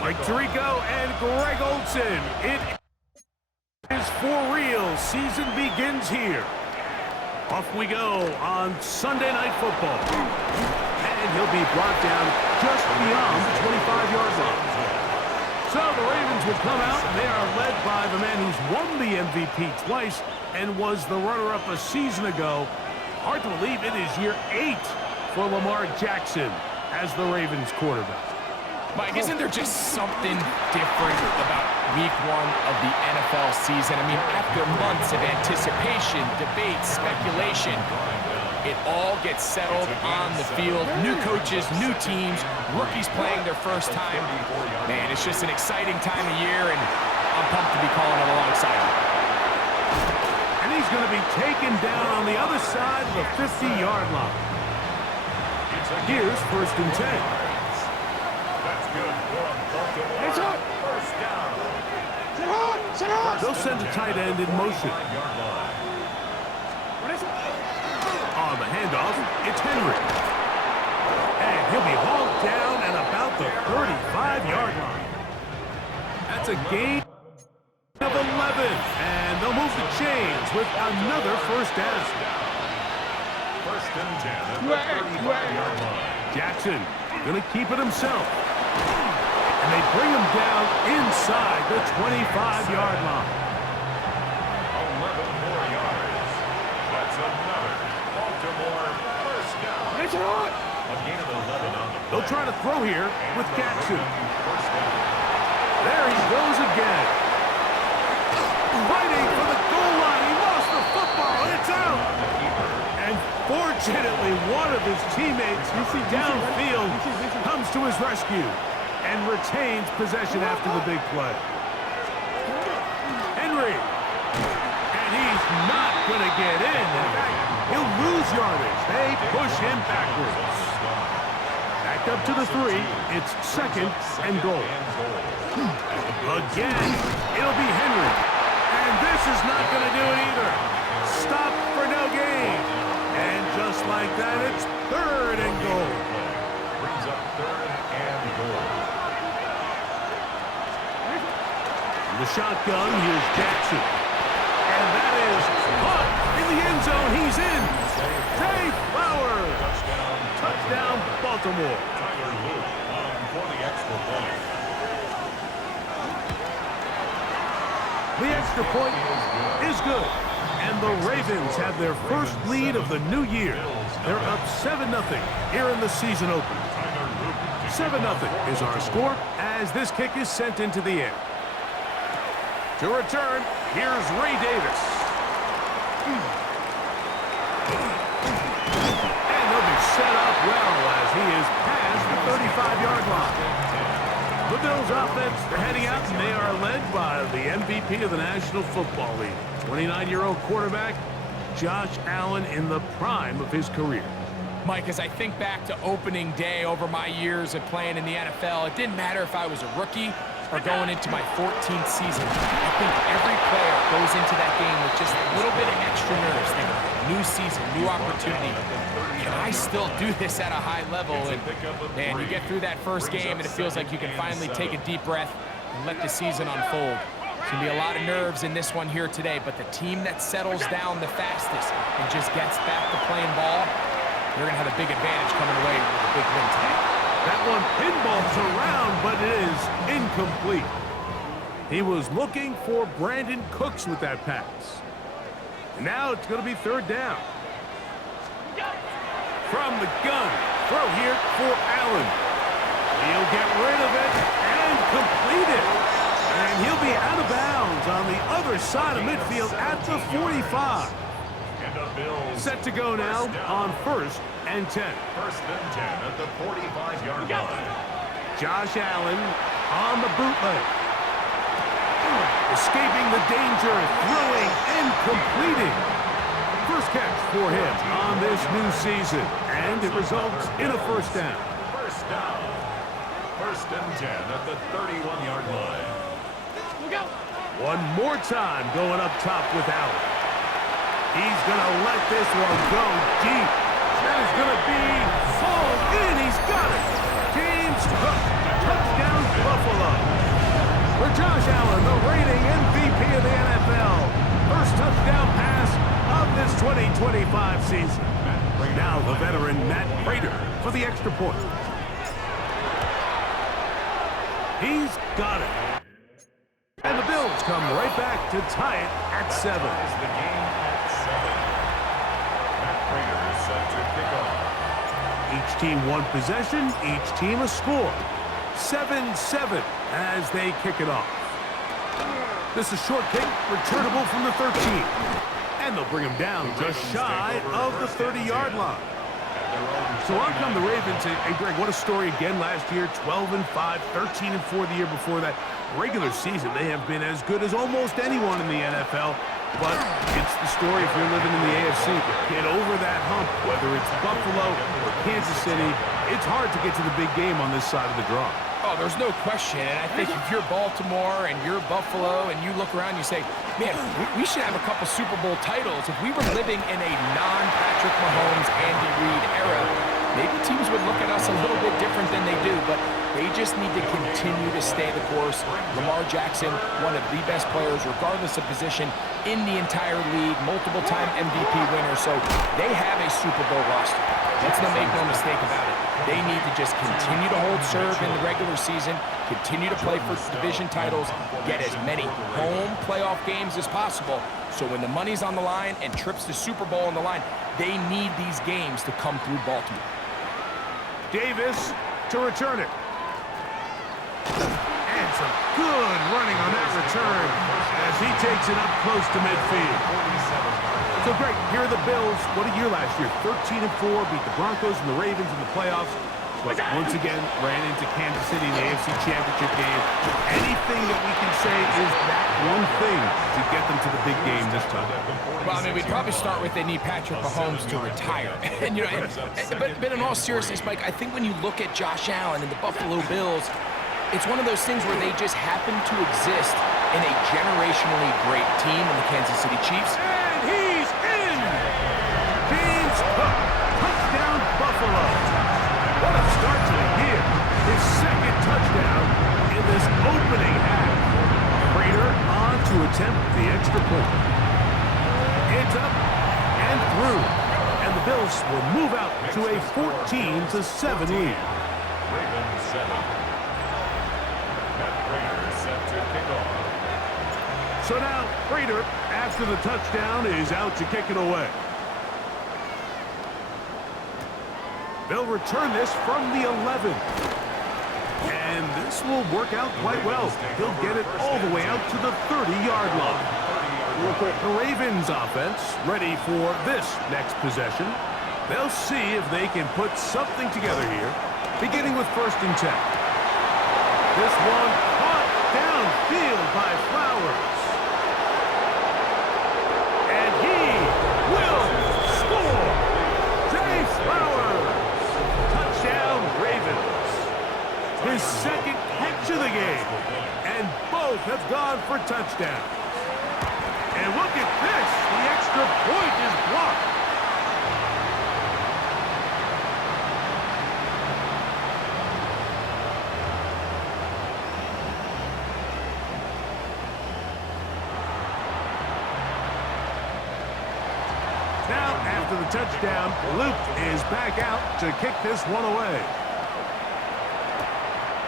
Mike Tirico and Greg Olsen. It is for real. Season begins here. Off we go on Sunday Night Football. And he'll be brought down just beyond the 25-yard line. So the Ravens will come out, and they are led by the man who's won the MVP twice and was the runner-up a season ago. Hard to believe it is year 8 for Lamar Jackson as the Ravens quarterback. Mike, isn't there just something different about week 1 of the NFL season? I mean, after months of anticipation, debate, speculation, it all gets settled on the field. New coaches, new teams, rookies playing their first time. Man, it's just an exciting time of year, and I'm pumped to be calling it alongside him. And he's going to be taken down on the other side of the 50-yard line. Here's 1st and 10. They'll send a tight end in motion. On the handoff, it's Henry. And he'll be hauled down at about the 35-yard line. That's a gain of 11. And they'll move the chains with another first down. 1st and 10 at the 35-yard line. Jackson going to keep it himself. And they bring him down inside the 25-yard line. 11 more yards. That's another Baltimore first down. It's on. A gain of 11 on the play. They'll try to throw here with Jackson. There he goes again. Fighting for the goal line. He lost the football. It's out. And fortunately, one of his teammates downfield comes to his rescue and retains possession after the big play. Henry. And he's not going to get in. In fact, he'll lose yardage. They push him backwards. Back up to the 3. It's 2nd and goal. Again, it'll be Henry. And this is not going to do it either. Stop for no gain. And just like that, it's 3rd and goal. Brings up 3rd and goal. The shotgun, here's Jackson. And that is caught in the end zone. He's in. Zay Flowers. Touchdown, Baltimore. Tyler Luke for the extra point. The extra point is good. And the Ravens have their first lead of the new year. They're up 7-0 here in the season opener. 7-0 is our score as this kick is sent into the air. To return, here's Ray Davis. And he'll be set up well as he is past the 35-yard line. The Bills offense heading out, and they are led by the MVP of the National Football League, 29-year-old quarterback Josh Allen in the prime of his career. Mike, as I think back to opening day over my years of playing in the NFL, it didn't matter if I was a rookie or going into my 14th season. I think every player goes into that game with just a little bit of extra nerves. Thinking, new season, new opportunity. Can I still do this at a high level? And man, you get through that first game and it feels like you can finally take a deep breath and let the season unfold. There's going to be a lot of nerves in this one here today, but the team that settles down the fastest and just gets back to playing ball, they're going to have a big advantage coming away with a big win today. That one pinballs around, but it is incomplete. He was looking for Brandon Cooks with that pass. And now it's going to be 3rd down. From the gun, throw here for Allen. He'll get rid of it and complete it. And he'll be out of bounds on the other side of midfield at the 45. Set to go now on 1st and 10. 1st and 10 at the 45-yard line. Josh Allen on the bootleg. Escaping the danger, throwing and completing. First catch for him on this new season, and it results in a first down. First down. 1st and 10 at the 31-yard line. One more time going up top with Allen. He's going to let this one go deep. That is going to be hauled in. He's got it. James Cook, touchdown Buffalo. For Josh Allen, the reigning MVP of the NFL. First touchdown pass of this 2025 season. Now the veteran Matt Prater for the extra point. He's got it. And the Bills come right back to tie it at 7. Ties the game at 7. Matt Prater is set to kick off. Each team one possession, each team a score. 7-7 as they kick it off. This is short kick, returnable from the 13. And they'll bring him down just shy of the 30-yard line. So on come the Ravens. Hey, Greg, what a story again last year. 12-5, 13-4 the year before that. Regular season, they have been as good as almost anyone in the NFL. But it's the story if you're living in the AFC. Get over that hump, whether it's Buffalo or Kansas City. It's hard to get to the big game on this side of the draw. Oh, there's no question. And I think if you're Baltimore and you're Buffalo and you look around, you say, man, we should have a couple Super Bowl titles. If we were living in a non-Patrick Mahomes, Andy Reid era, maybe teams would look at us a little bit different than they do, but they just need to continue to stay the course. Lamar Jackson, one of the best players, regardless of position, in the entire league, multiple-time MVP winner, so they have a Super Bowl roster. Let's not make no mistake about it. They need to just continue to hold serve in the regular season, continue to play for division titles, get as many home playoff games as possible, so when the money's on the line and trips to Super Bowl on the line, they need these games to come through Baltimore. Davis to return it. And some good running on that return as he takes it up close to midfield. So, Greg, here are the Bills. What a year last year. 13-4, beat the Broncos and the Ravens in the playoffs. But once again, ran into Kansas City in the AFC Championship game. Anything that we can say is that one thing to get them to the big game this time? Well, I mean, we'd probably start with they need Patrick Mahomes to retire. And, you know, but in all seriousness, Mike, I think when you look at Josh Allen and the Buffalo Bills, it's one of those things where they just happen to exist in a generationally great team in the Kansas City Chiefs. And he's in! James Cook, touchdown Buffalo. What a start to the year. His second touchdown in this opening half. Prater on to attempt the extra point. It's up and through. And the Bills will move out to a 14-7 lead. Ravens 7. So now, Prater, after the touchdown, is out to kick it away. They'll return this from the 11. And this will work out quite well. He'll get it all the way out to the 30-yard line. The Ravens offense ready for this next possession. They'll see if they can put something together here, beginning with 1st and 10. This one caught downfield by Flowers. And he will score! Zay Flowers! Touchdown Ravens. His second catch of the game. And both have gone for touchdowns. And look at this. The extra point is blocked. Now, after the touchdown, Luke is back out to kick this one away.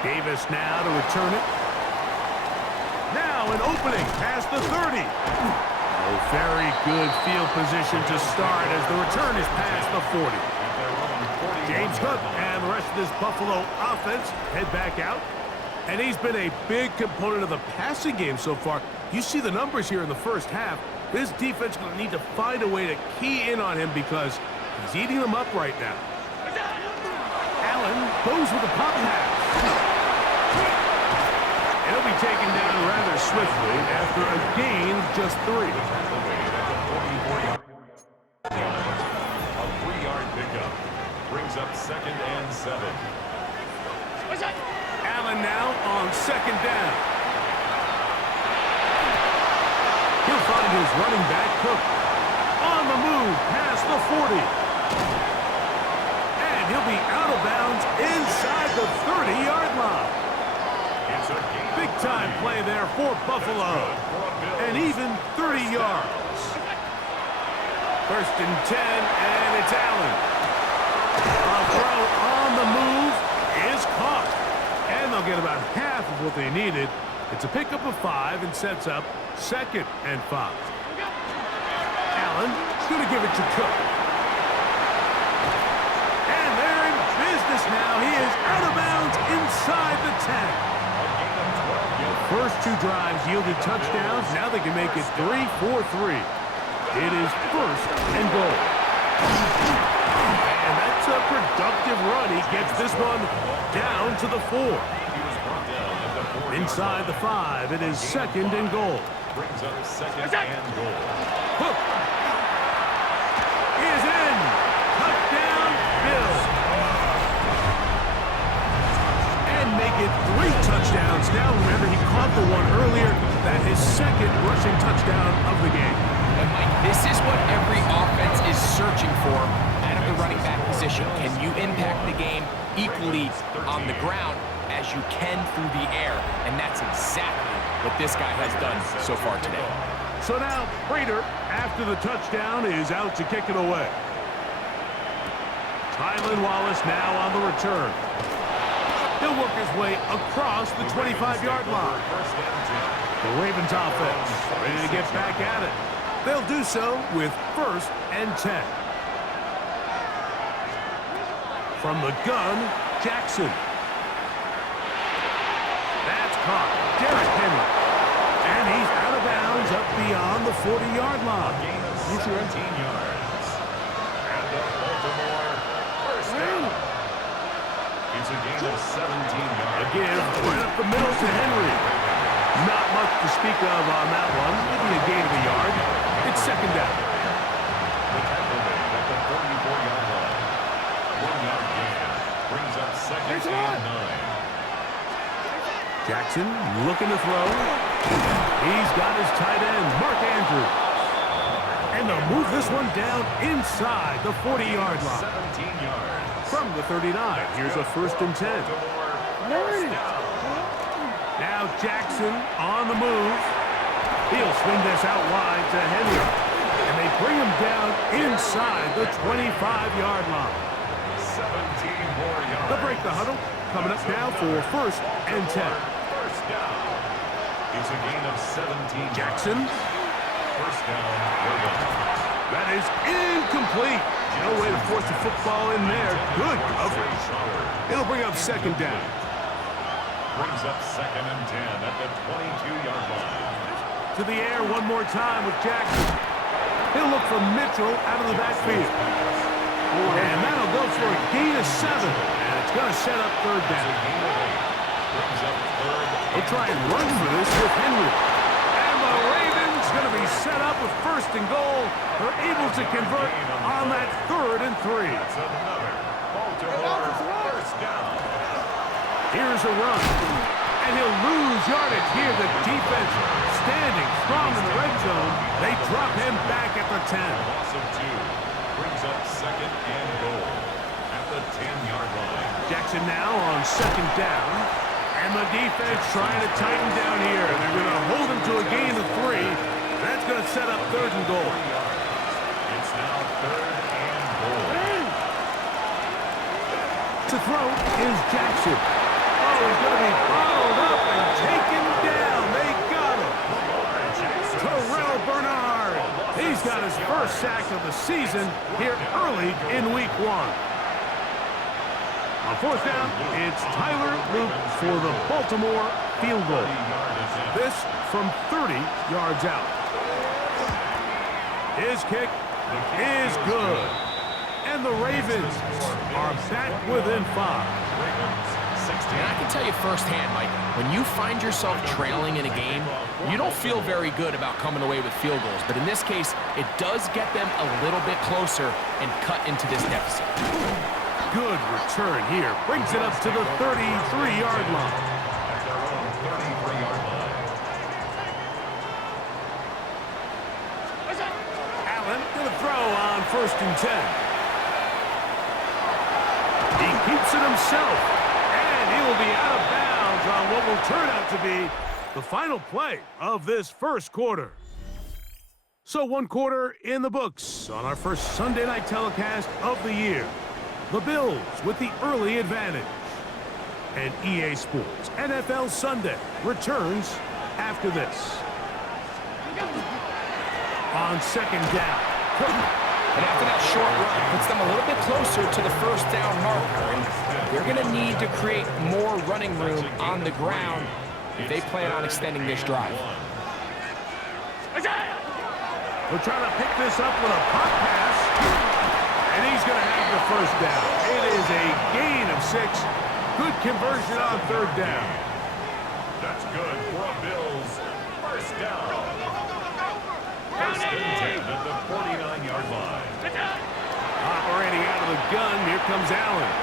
Davis now to return it. Now an opening past the 30. Oh, very good field position to start as the return is past the 40. James Cook and the rest of this Buffalo offense head back out. And he's been a big component of the passing game so far. You see the numbers here in the first half. This defense is going to need to find a way to key in on him because he's eating them up right now. Allen goes with the pop pass. And he'll be taken down rather swiftly after a gain of just 3. A 3-yard pickup brings up 2nd and 7. Allen now on 2nd down. He'll find his running back, Cook. On the move past the 40. And he'll be out of bounds inside the 30-yard line. It's a big-time play there for Buffalo. And even 30 yards. 1st and 10, and it's Allen. A throw on the move is caught. And they'll get about half of what they needed. It's a pickup of 5 and sets up 2nd and 5. Allen is going to give it to Cook. And they're in business now. He is out of bounds inside the 10. The first 2 drives yielded touchdowns. Now they can make it 3-4-3. It is 1st and goal. And that's a productive run. He gets this one down to the 4. Inside the 5, it is 2nd and goal. Brings up 2nd and goal. Hook is in. Touchdown, Bills. And make it 3 touchdowns. Now remember, he caught the one earlier. That is 2nd rushing touchdown of the game. And Mike, this is what every offense is searching for out of the running back position. Can you impact the game equally on the ground as you can through the air? And that's exactly what this guy has done so far today. So now, Prater, after the touchdown, is out to kick it away. Tylan Wallace now on the return. He'll work his way across the 25-yard line. The Ravens offense ready to get back at it. They'll do so with 1st and 10. From the gun, Jackson. That's caught. Derrick Henry. And he's out of bounds up beyond the 40-yard line. Gain of 17 yards. And the Baltimore 1st down. It's a gain of 17 yards. Again, right up the middle to Henry. Not much to speak of on that one. Maybe a gain of a yard. It's 2nd down. The tackle made at the 44-yard line. 1-yard gain. Brings up 2nd and 9. Jackson looking to throw. He's got his tight end, Mark Andrews. And they'll move this one down inside the 40-yard line. 17 yards. From the 39, here's a 1st and 10. Now Jackson on the move. He'll swing this out wide to Henry. And they bring him down inside the 25-yard line. 17 more yards. They'll break the huddle. Coming up now for 1st and 10. 1st down. It's a gain of 17. Jackson. 1st down. That is incomplete. No way to force the football in there. Good coverage. It'll bring up 2nd down. Brings up 2nd and 10 at the 22-yard line. To the air one more time with Jackson. He'll look for Mitchell out of the backfield. And that'll go for a gain of 7. And it's going to set up 3rd down. Brings up 3rd. He'll try and run for this with Henry. And the Ravens going to be set up with 1st and goal. They're able to convert on that 3rd and 3. That's another Baltimore 1st down. Here's a run. And he'll lose yardage here. The defense standing strong in the red zone. They drop him back at the 10. Loss of 2. Brings up 2nd and goal at the 10-yard line. Jackson now on 2nd down. And the defense trying to tighten down here. They're going to hold him to a gain of 3. That's going to set up 3rd and goal. It's now 3rd and goal. To throw is Jackson. Oh, he's going to be bottled up and taken down. They got him. Terrell Bernard. He's got his 1st sack of the season here early in week 1. On 4th down, it's Tyler Luke for the Baltimore field goal. This from 30 yards out. His kick is good. And the Ravens are back within 5. And I can tell you firsthand, Mike, when you find yourself trailing in a game, you don't feel very good about coming away with field goals. But in this case, it does get them a little bit closer and cut into this deficit. Good return here. Brings it up to the 33-yard line. Allen going to throw on 1st and 10. He keeps it himself. He will be out of bounds on what will turn out to be the final play of this first quarter. So 1 quarter in the books on our first Sunday night telecast of the year. The Bills with the early advantage. And EA Sports NFL Sunday returns after this. On 2nd down. And after that short run, puts them a little bit closer to the 1st down marker. And they're going to need to create more running room on the ground if they plan on extending this drive. We're trying to pick this up with a pop pass. And he's going to have the 1st down. It is a gain of 6. Good conversion on 3rd down. That's good for a Bills 1st down. 1st and 10 at the 49-yard line. Operating out of the gun, here comes Allen.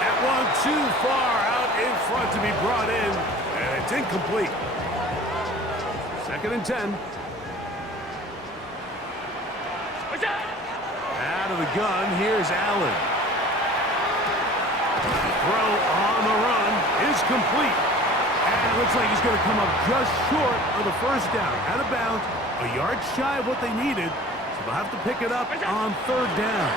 That one too far out in front to be brought in, and it's incomplete. 2nd and 10. Out of the gun, here's Allen. Throw on the run is complete. And it looks like he's going to come up just short of the 1st down. Out of bounds, a yard shy of what they needed. So they'll have to pick it up on 3rd down.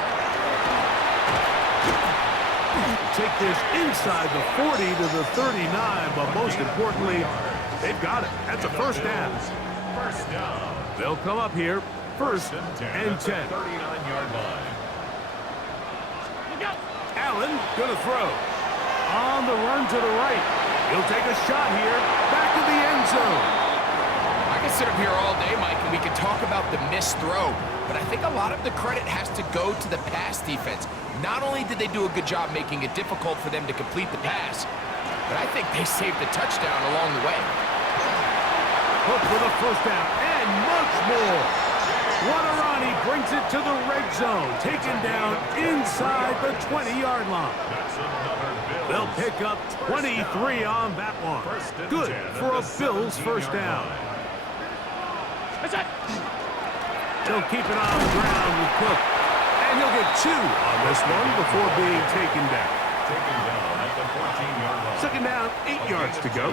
Take this inside the 40 to the 39, but most importantly, they've got it. That's a 1st down. 1st down. They'll come up here, 1st and 10. 39-yard line. Allen gonna throw. On the run to the right. He'll take a shot here. Back to the end zone. I can sit up here all day, Mike, and we can talk about the missed throw, but I think a lot of the credit has to go to the pass defense. Not only did they do a good job making it difficult for them to complete the pass, but I think they saved the touchdown along the way. Hook for the 1st down and much more. Waterani brings it to the red zone, taken down inside the 20-yard line. They'll pick up 23 on that one. Good for a Bills 1st down. They'll keep it on the ground with Cook. And he'll get 2 on this one before being taken down. Taken down at the 14-yard line. 2nd down, 8 yards to go.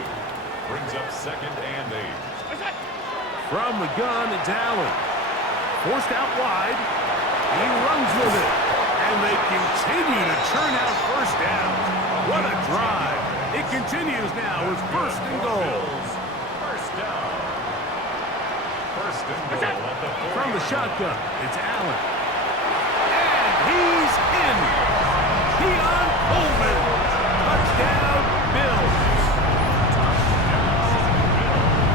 Brings up 2nd and 8. From the gun, it's Allen. Forced out wide. He runs with it. And they continue to churn out 1st down. What a drive. It continues now with 1st and goal. 1st down. 1st and goal at the 40. From the shotgun, it's Allen. And he's in. Keon Coleman. Touchdown, Bills.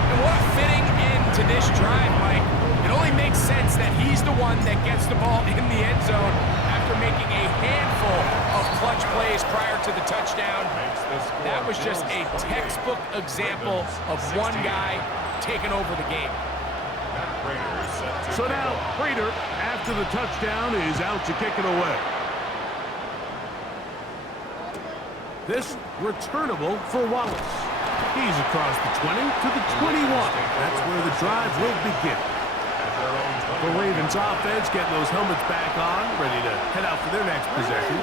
And what a fitting end to this drive, Mike. It only makes sense that he's the one that gets the ball in the end zone after making a handful of clutch plays prior to the touchdown. That was just a textbook example of one guy taking over the game. So now, Prater, after the touchdown, is out to kick it away. This returnable for Wallace. He's across the 20 to the 21. That's where the drive will begin. The Ravens offense getting those helmets back on, ready to head out for their next possession.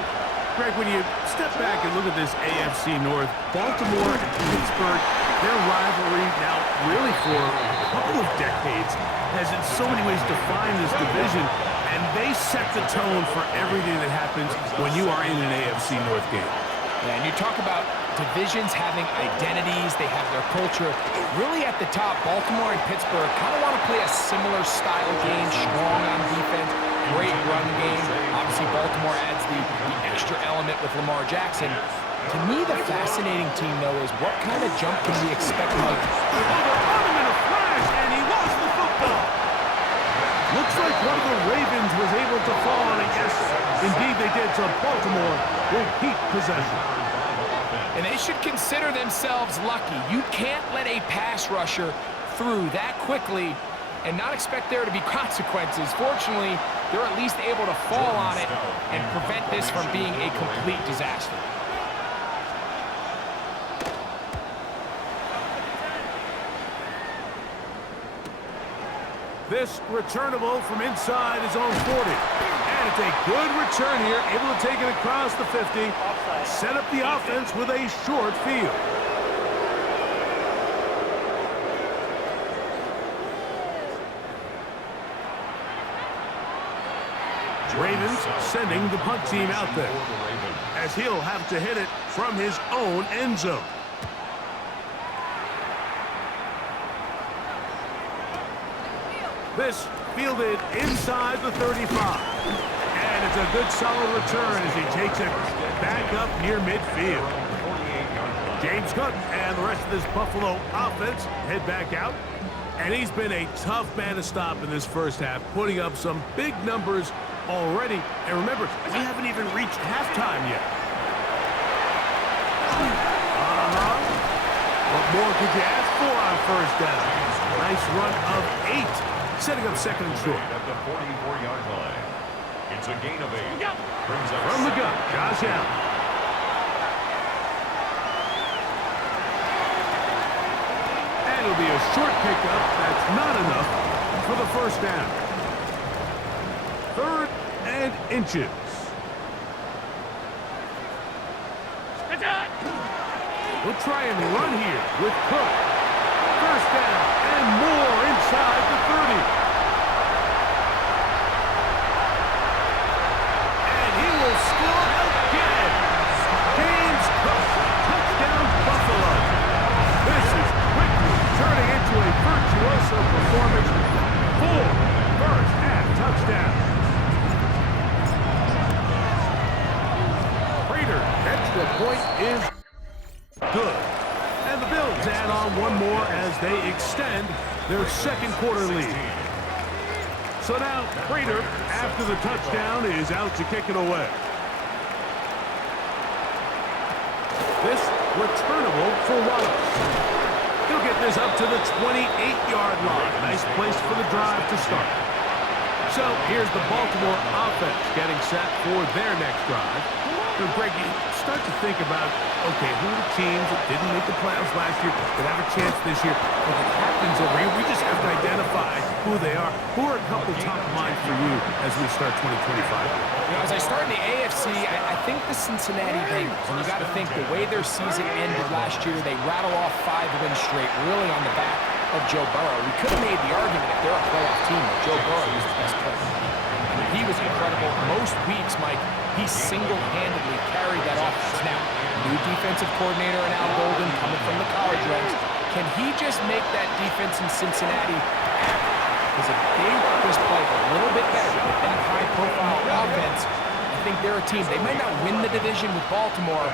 Greg, when you step back and look at this AFC North, Baltimore and Pittsburgh, their rivalry now really for a couple of decades has in so many ways defined this division, and they set the tone for everything that happens when you are in an AFC North game. Yeah, and you talk about divisions having identities, they have their culture. Really at the top, Baltimore and Pittsburgh kind of want to play a similar style game, strong on defense, great run game. Obviously, Baltimore adds the extra element with Lamar Jackson. To me, the fascinating team, though, is what kind of jump can we expect, Mike? On him in a flash, and he lost the football. it, so Baltimore will keep possession. And they should consider themselves lucky. You can't let a pass rusher through that quickly and not expect there to be consequences. Fortunately, they're at least able to fall on it and prevent this from being a complete disaster. This returnable from inside his own 40. And it's a good return here, able to take it across the 50, set up the offense with a short field. Ravens sending the punt team out there, as he'll have to hit it from his own end zone. This fielded inside the 35. And it's a good solid return as he takes it back up near midfield. James Cook and the rest of this Buffalo offense head back out. And he's been a tough man to stop in this first half, putting up some big numbers already. And remember, we haven't even reached halftime yet. What more could you ask for on first down? Nice run of 8, setting up second and short. At the 44-yard line. It's a gain of 8. Brings up from the gun, Josh Allen. And it'll be a short pickup. That's not enough for the first down. 3rd and inches. We'll try and run here with Cook. First down and more inside the 30. And he will score again. James Cook, touchdown Buffalo. This is quickly turning into a virtuoso performance. 4 first half touchdowns. Prater, extra point is good. And the Bills add on one more as they extend their second quarter lead. So now Prater, after the touchdown, is out to kick it away. This returnable for Wallace. He'll get this up to the 28-yard line. Nice place for the drive to start. So here's the Baltimore offense getting set for their next drive. So Greg, you start to think about, okay, who are the teams that didn't make the playoffs last year that have a chance this year? If it happens every year, we just have to identify who they are. Who are a couple top of mind for you as we start 2025? You know, as I start in the AFC, I think the Cincinnati Bengals, and you got to think the way their season ended last year, they rattle off 5 wins straight, really on the back of Joe Burrow. We could have made the argument if they're a playoff team that Joe Burrow was the best player. I mean, he was incredible. Most weeks, Mike, he single-handedly carried that offense. Now, new defensive coordinator in Al Golden coming from the college ranks. Can he just make that defense in Cincinnati average? Because if they just play a little bit better with that high-profile offense, I think they're a team. They might not win the division with Baltimore,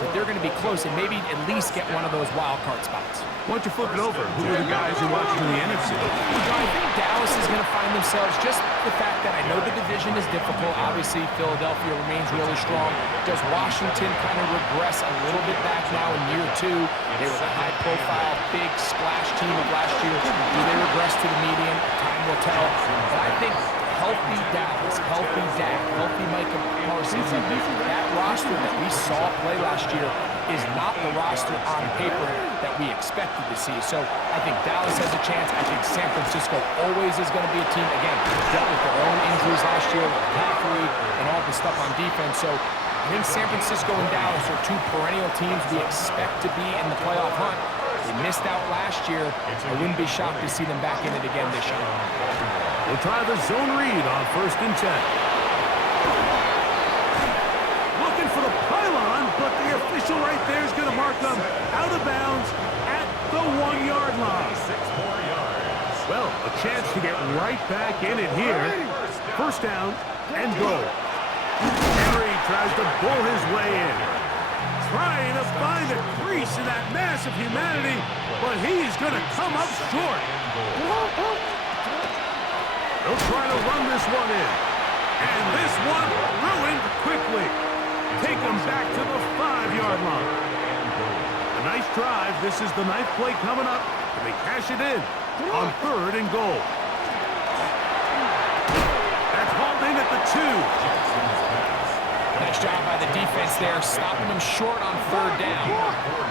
but they're going to be close and maybe at least get one of those wild card spots. Why don't you flip it over? Who are the guys you're watching in the NFC? I think Dallas is going to find themselves, just the fact that I know the division is difficult. Obviously, Philadelphia remains really strong. Does Washington kind of regress a little bit back now in year 2? They were the high-profile, big splash team of last year. Do they regress to the median? Time will tell. But I think healthy Dallas, healthy Dak, healthy Micah Parsons, that roster that we saw play last year is not the roster on paper that we expected to see. So I think Dallas has a chance. I think San Francisco always is going to be a team, again, dealt with their own injuries last year with McCaffrey and all the stuff on defense. So I think San Francisco and Dallas are 2 perennial teams we expect to be in the playoff hunt. They missed out last year. I wouldn't be shocked to see them back in it again this year. We'll try the zone read on 1st and 10. Looking for the pylon, but the official right there is going to mark them out of bounds at the 1-yard line. 6 more yards. Well, a chance to get right back in it here. First down and goal. Henry tries to bull his way in. Trying to find a crease in that mass of humanity, but he's going to come up short. They'll try to run this one in. And this one ruined quickly. Take them back to the 5-yard line. A nice drive. This is the 9th play coming up. And they cash it in on 3rd and goal. That's hauled in at the 2. Nice job by the defense there, stopping them short on 3rd down.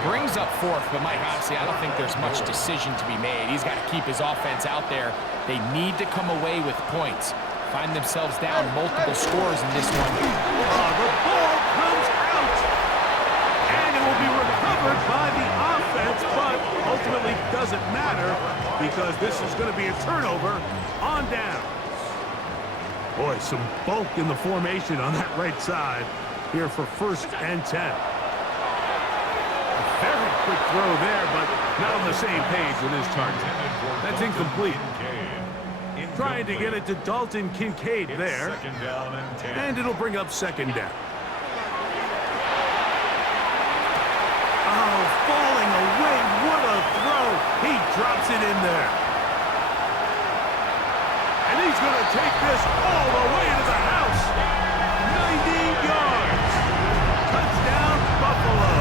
Brings up 4th, but Mike, honestly, I don't think there's much decision to be made. He's got to keep his offense out there. They need to come away with points. Find themselves down multiple scores in this one. The ball comes out. And it will be recovered by the offense, but ultimately doesn't matter because this is going to be a turnover on down. Boy, some bulk in the formation on that right side here for 1st and 10. A very quick throw there, but not on the same page with his target. That's incomplete. Trying to get it to Dalton Kincaid there. And it'll bring up 2nd down. Oh, falling away. What a throw. He drops it in there. And he's going to take this all the way to the house. 90 yards. Touchdown, Buffalo.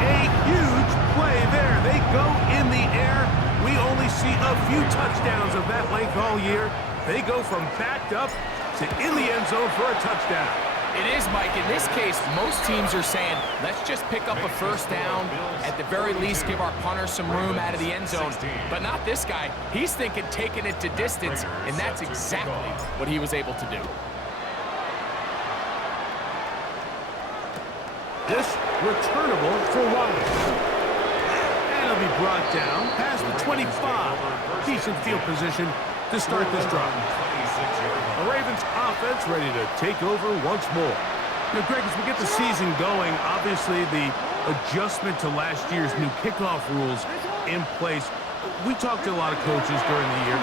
A huge play there. They go in the air. We only see a few touchdowns of that length all year. They go from backed up to in the end zone for a touchdown. It is, Mike. In this case, most teams are saying, let's just pick up a 1st down. At the very least, give our punter some room out of the end zone. But not this guy. He's thinking taking it to distance, and that's exactly what he was able to do. This returnable for Wallace. And it'll be brought down past the 25. Decent field position to start this drive. The Ravens offense ready to take over once more. You know, Greg, as we get the season going, obviously the adjustment to last year's new kickoff rules in place. We talked to a lot of coaches during the year.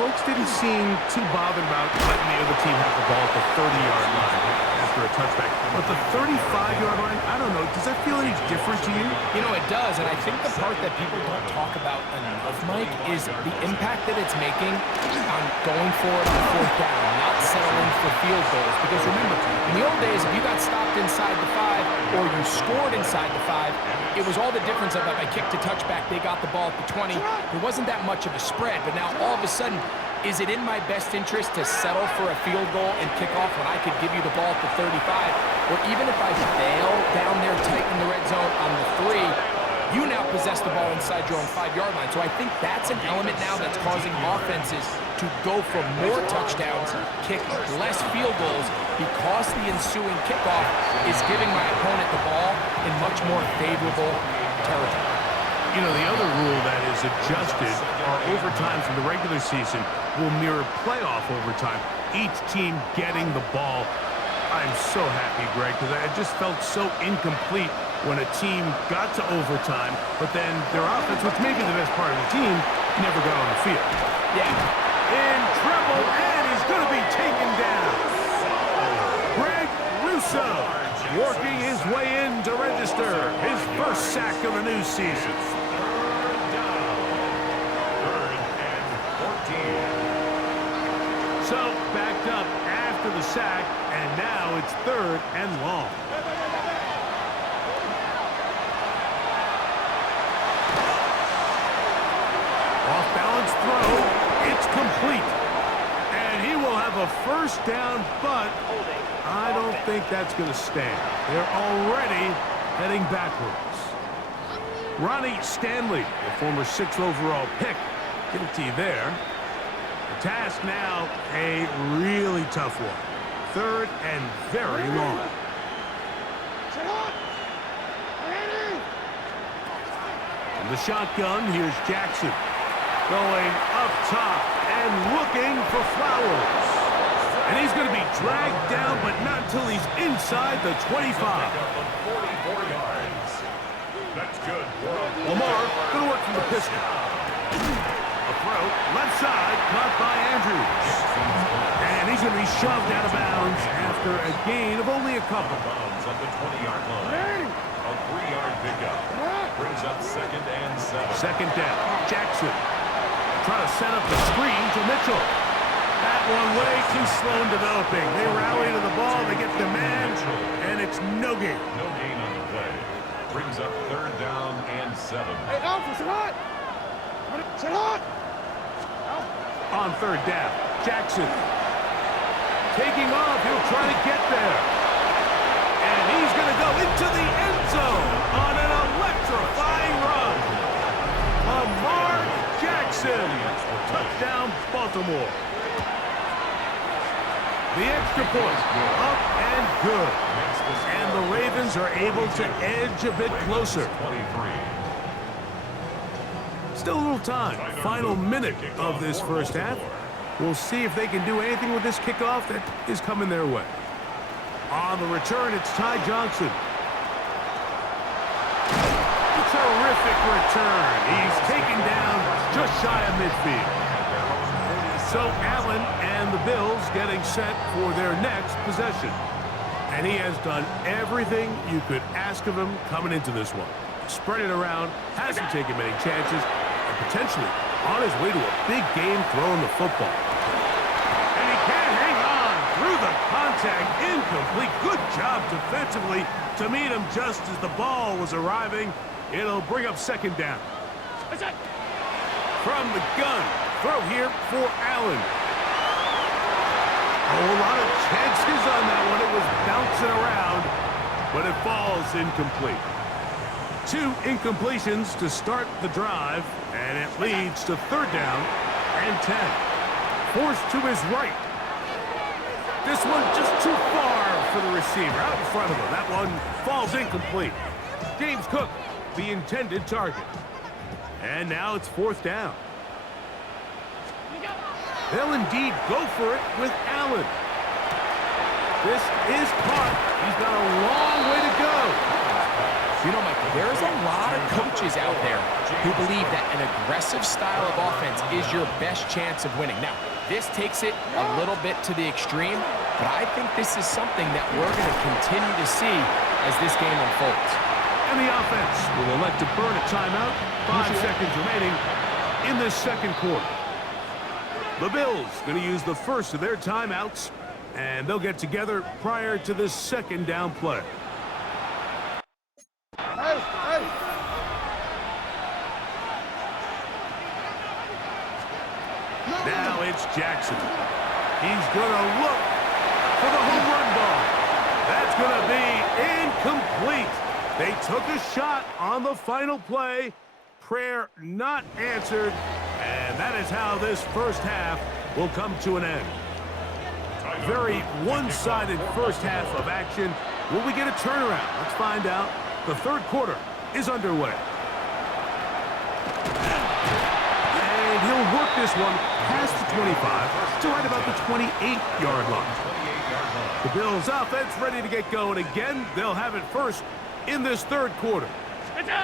Folks didn't seem too bothered about letting the other team have the ball at the 30-yard line after a touchback. But the 35-yard line, I don't know, does that feel any different to you? You know, it does, and I think the part that people don't talk about enough, Mike, is the impact that it's making on going forward on 4th down, not settling for field goals. Because remember, in the old days, if you got stopped inside the 5 or you scored inside the 5, it was all the difference of if I kicked a touchback, they got the ball at the 20. There wasn't that much of a spread, but now all of a sudden, is it in my best interest to settle for a field goal and kick off when I could give you the ball at the 35? Or even if I fail down there tight in the red zone on the 3, you now possess the ball inside your own 5-yard line. So I think that's an element now that's causing offenses to go for more touchdowns, kick less field goals, because the ensuing kickoff is giving my opponent the ball in much more favorable territory. You know, the other rule that is adjusted are overtimes in the regular season will mirror playoff overtime. Each team getting the ball. I'm so happy, Greg, because I just felt so incomplete when a team got to overtime, but then their offense, which may be the best part of the team, never got on the field. Yeah. In trouble, and he's going to be taken down. Greg Rousseau working his way in to register his first sack of the new season. So, backed up after the sack, and now it's 3rd and long. Off-balance throw, it's complete. And he will have a 1st down, but I don't think that's going to stand. They're already heading backwards. Ronnie Stanley, the former 6th overall pick, give it to you there. The task now, a really tough one. 3rd and very long. From the shotgun, here's Jackson. Going up top and looking for Flowers. And he's going to be dragged down, but not until he's inside the 25. 44 yards. That's good. Lamar going to work from the pistol. A throw, left side, caught by Andrews. And he's going to be shoved out of bounds after a gain of only a couple. Bounds at the 20-yard line. A 3-yard pickup. Brings up 2nd and 7. 2nd down. Jackson try to set up the screen to Mitchell. That one way too slow in developing. They rally to the ball, they get the man, and it's no gain. No gain on the play. Brings up 3rd down and 7. Hey, Alpha, sit hot! Sit hot! On 3rd down, Jackson. Taking off, he'll try to get there. And he's going to go into the end zone on an electrifying run. Lamar Jackson. Touchdown, Baltimore. The extra point, up and good. And the Ravens are able to edge a bit closer. 23. Still a little time. Final minute of this first half. We'll see if they can do anything with this kickoff that is coming their way. On the return, it's Ty Johnson. Terrific return. He's taken down just shy of midfield. So Allen and the Bills getting set for their next possession. And he has done everything you could ask of him coming into this one. Spread it around, hasn't taken many chances, and potentially on his way to a big game throwing the football. And he can't hang on through the contact. Incomplete. Good job defensively to meet him just as the ball was arriving. It'll bring up 2nd down. From the gun. Throw here for Allen. A whole lot of chances on that one. It was bouncing around, but it falls incomplete. 2 incompletions to start the drive, and it leads to 3rd down and 10. Forced to his right. This one just too far for the receiver. Out in front of him. That one falls incomplete. James Cook, the intended target. And now it's 4th down. They'll indeed go for it with Allen. This is caught. He's got a long way to go. You know, Michael, there's a lot of coaches out there who believe that an aggressive style of offense is your best chance of winning. Now, this takes it a little bit to the extreme, but I think this is something that we're going to continue to see as this game unfolds. And the offense will elect to burn a timeout. 5 seconds remaining in this 2nd quarter. The Bills going to use the first of their timeouts, and they'll get together prior to this 2nd down play. Hey! Now it's Jackson. He's going to look for the home run ball. That's going to be incomplete. They took a shot on the final play. Prayer not answered. And that is how this first half will come to an end. Very one-sided first half of action. Will we get a turnaround? Let's find out. The 3rd quarter is underway. And he'll work this one past the 25 to right about the 28-yard line. The Bills' offense ready to get going again. They'll have it first in this 3rd quarter.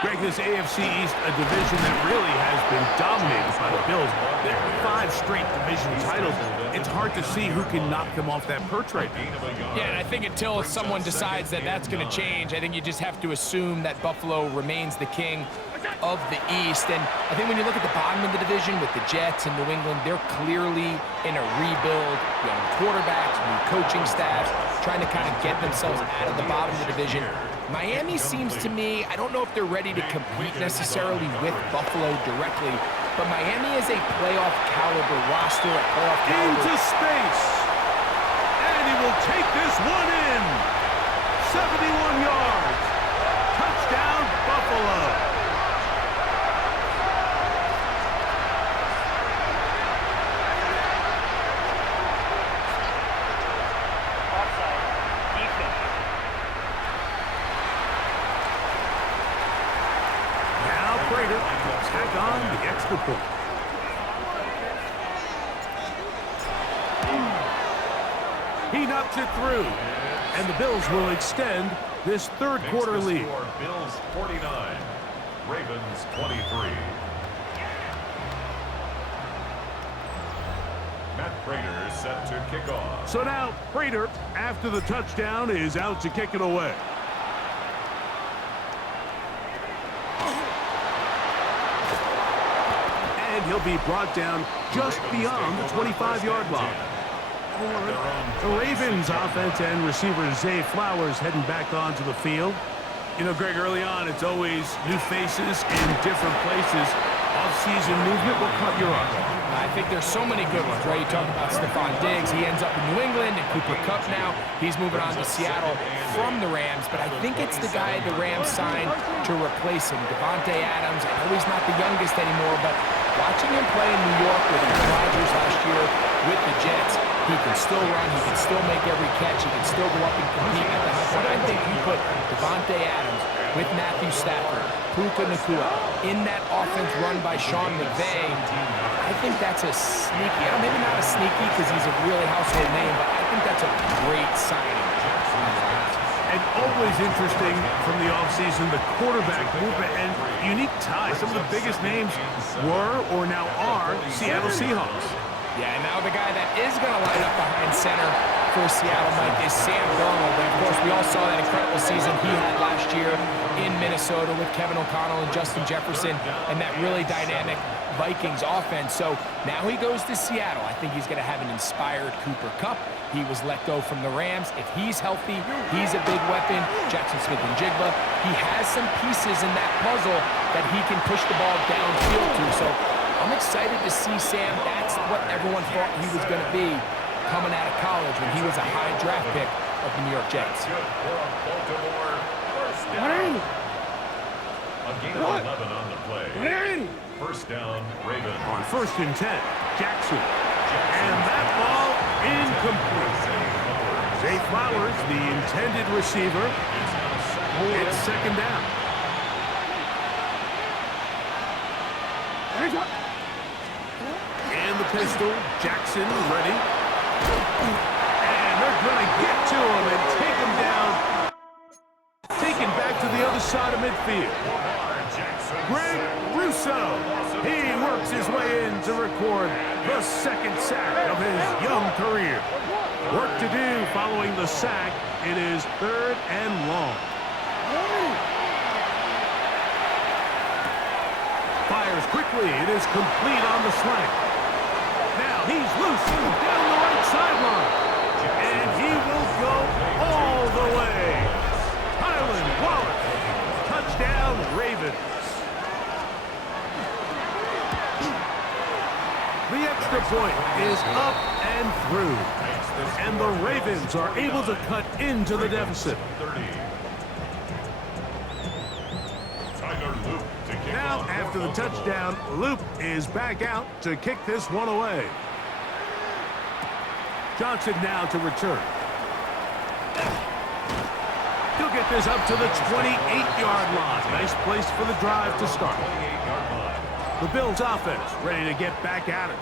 Greg, this AFC East, a division that really has been dominated by the Bills. They're 5 straight division titles. It's hard to see who can knock them off that perch right now. Yeah, and I think until someone decides that that's going to change, I think you just have to assume that Buffalo remains the king of the East. And I think when you look at the bottom of the division with the Jets and New England, they're clearly in a rebuild. Young quarterbacks, new coaching staff, trying to kind of get themselves out of the bottom of the division. Miami seems to me, I don't know if they're ready to compete necessarily with Buffalo directly, but Miami is a playoff caliber roster, a playoff caliber. Into space. And he will take this one in. 71 yards. Touchdown, Buffalo. Tack on the extra point. He knocks it through, and the Bills will extend this 3rd quarter lead. Bills 49, Ravens 23. Matt Prater set to kick off. So now Prater, after the touchdown, is out to kick it away. he'll be brought down just beyond the 25-yard line. The Ravens offense and receiver Zay Flowers heading back onto the field. You know, Greg, early on, it's always new faces in different places. Off-season movement, what caught your eye? I think there's so many good ones, right? You talk about Stephon Diggs. He ends up in New England, and Cooper Kupp now. He's moving on to Seattle from the Rams, but I think it's the guy the Rams signed to replace him, Davante Adams. I know he's not the youngest anymore, but watching him play in New York with Aaron Rodgers last year with the Jets, he can still run, he can still make every catch, he can still go up and compete at the high point. I think you put Davante Adams with Matthew Stafford, Puka Nacua, in that offense run by Sean McVay. I think that's a sneaky, maybe not a sneaky because he's a really household name, but I think that's a great signing. And always interesting from the offseason, the quarterback movement and unique ties. Some of the biggest names were or now are Seattle Seahawks. Yeah, and now the guy that is going to line up behind center for Seattle, Mike, is Sam Darnold. And of course, we all saw that incredible season he had last year in Minnesota with Kevin O'Connell and Justin Jefferson and that really dynamic Vikings offense. So now he goes to Seattle. I think he's going to have an inspired Cooper Kupp. He was let go from the Rams. If he's healthy, he's a big weapon. Jackson Smith-Njigba. He has some pieces in that puzzle that he can push the ball downfield to. So I'm excited to see Sam. That's what everyone thought he was going to be coming out of college when he was a high draft pick of the New York Jets. A gain of 11 on the play. First down, Ravens. On 1st and 10, Jackson. And that ball incomplete. Zay Flowers, the intended receiver. It's 2nd down. And the pistol, Jackson ready. And they're going to get to him and take him down. Taken back to the other side of midfield. Greg Rousseau. He works his way in to record the 2nd sack of his young career. Work to do following the sack. It is 3rd and long. Fires quickly. It is complete on the slant. Now he's loose down the right sideline. And he will go all the way. Tylan Wallace. Touchdown, Ravens. The extra point is up and through. And the Ravens are able to cut into the deficit. Now, after the touchdown, Loop is back out to kick this one away. Johnson now to return. He'll get this up to the 28-yard line. Nice place for the drive to start. The Bills offense ready to get back at it.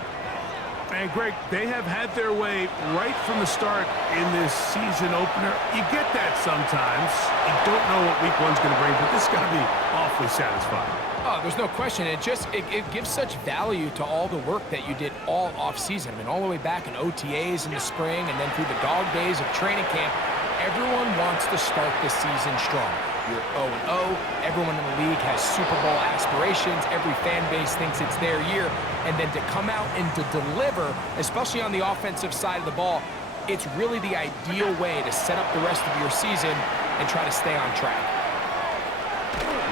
And Greg, they have had their way right from the start in this season opener. You get that sometimes. You don't know what week one's going to bring, but this is going to be awfully satisfying. Oh, there's no question. It gives such value to all the work that you did all off-season. I mean, all the way back in OTAs in the spring and then through the dog days of training camp. Everyone wants to start the season strong. You're 0-0. Everyone in the league has Super Bowl aspirations. Every fan base thinks it's their year. And then to come out and to deliver, especially on the offensive side of the ball, it's really the ideal way to set up the rest of your season and try to stay on track.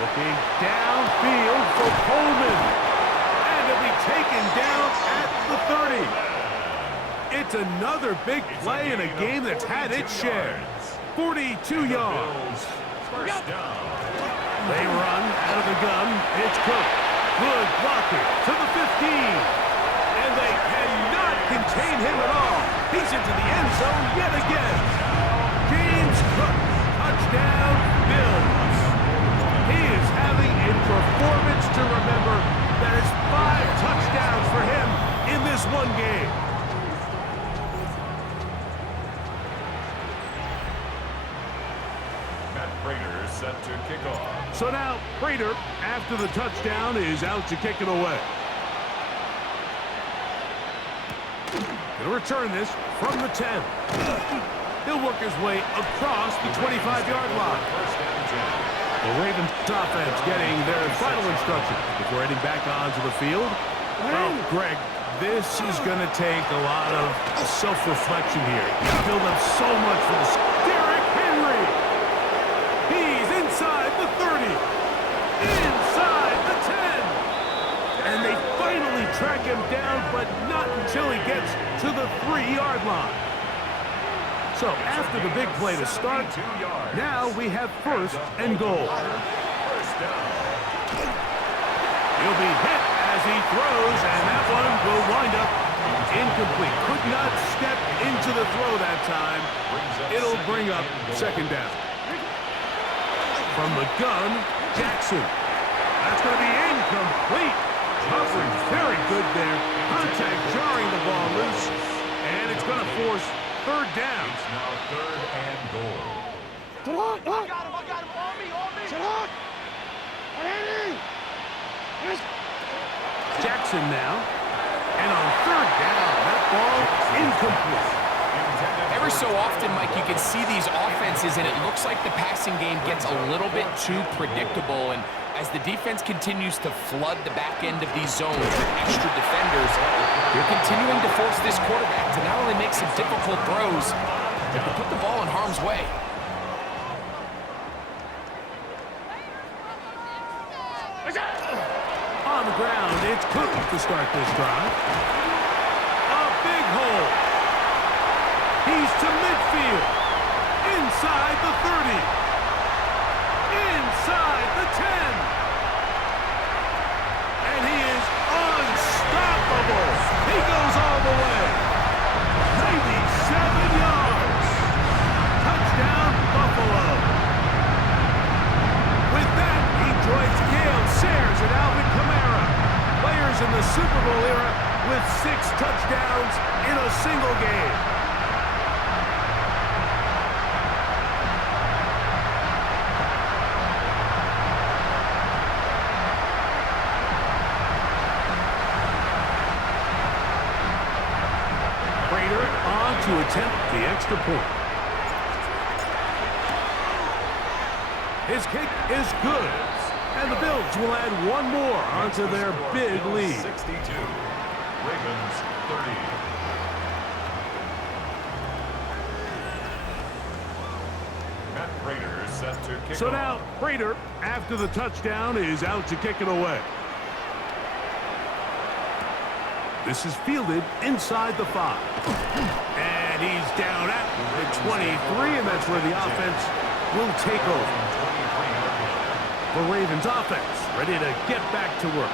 Looking downfield for Coleman. And it'll be taken down at the 30. It's another big play in a game that's had its share. 42 yards. First down. They run out of the gun. It's Cook. Good blocking to the 15. And they cannot contain him at all. He's into the end zone yet again. James Cook. Touchdown, Bills. He is having a performance to remember. That is 5 touchdowns for him in this one game. Prater set to kick off. So now, Prater, after the touchdown, is out to kick it away. Going to return this from the 10. He'll work his way across the 25-yard line. The Ravens offense getting their final instructions before heading back onto the field. Well, Greg, this is going to take a lot of self-reflection here. You build up so much for this. Derrick Henry! He's inside the 30. Inside the 10. And they finally track him down, but not until he gets to the 3-yard line. So after the big play to start, now we have 1st and goal. He'll be hit as he throws, and that one will wind up incomplete. Could not step into the throw that time. It'll bring up 2nd down. From the gun, Jackson. That's going to be incomplete. Coverage very good there. Contact jarring the ball loose, and it's going to force 3rd down. It's now 3rd and goal. I got him. On me. Sit on. Ready. Jackson now. And on 3rd down, that ball incomplete. Every so often, Mike, you can see these offenses, and it looks like the passing game gets a little bit too predictable. And as the defense continues to flood the back end of these zones with extra defenders, they're continuing to force this quarterback to not only make some difficult throws, but to put the ball in harm's way. On the ground, it's Cook to start this drive. A big hole. He's to midfield. Inside the 30. Inside the 10. And he is unstoppable. He goes all the way. 97 yards. Touchdown, Buffalo. With that, he joins Gale Sayers and Alvin Kamara, players in the Super Bowl era with 6 touchdowns in a single game. Prater on to attempt the extra point. His kick is good. And the Bills will add one more onto their big lead. 62. Ravens 30. Matt Prater set to kick So off. now, Prater, after the touchdown, is out to kick it away. This is fielded inside the 5. And he's down at the 23, and that's where the offense will take over. The Ravens offense ready to get back to work.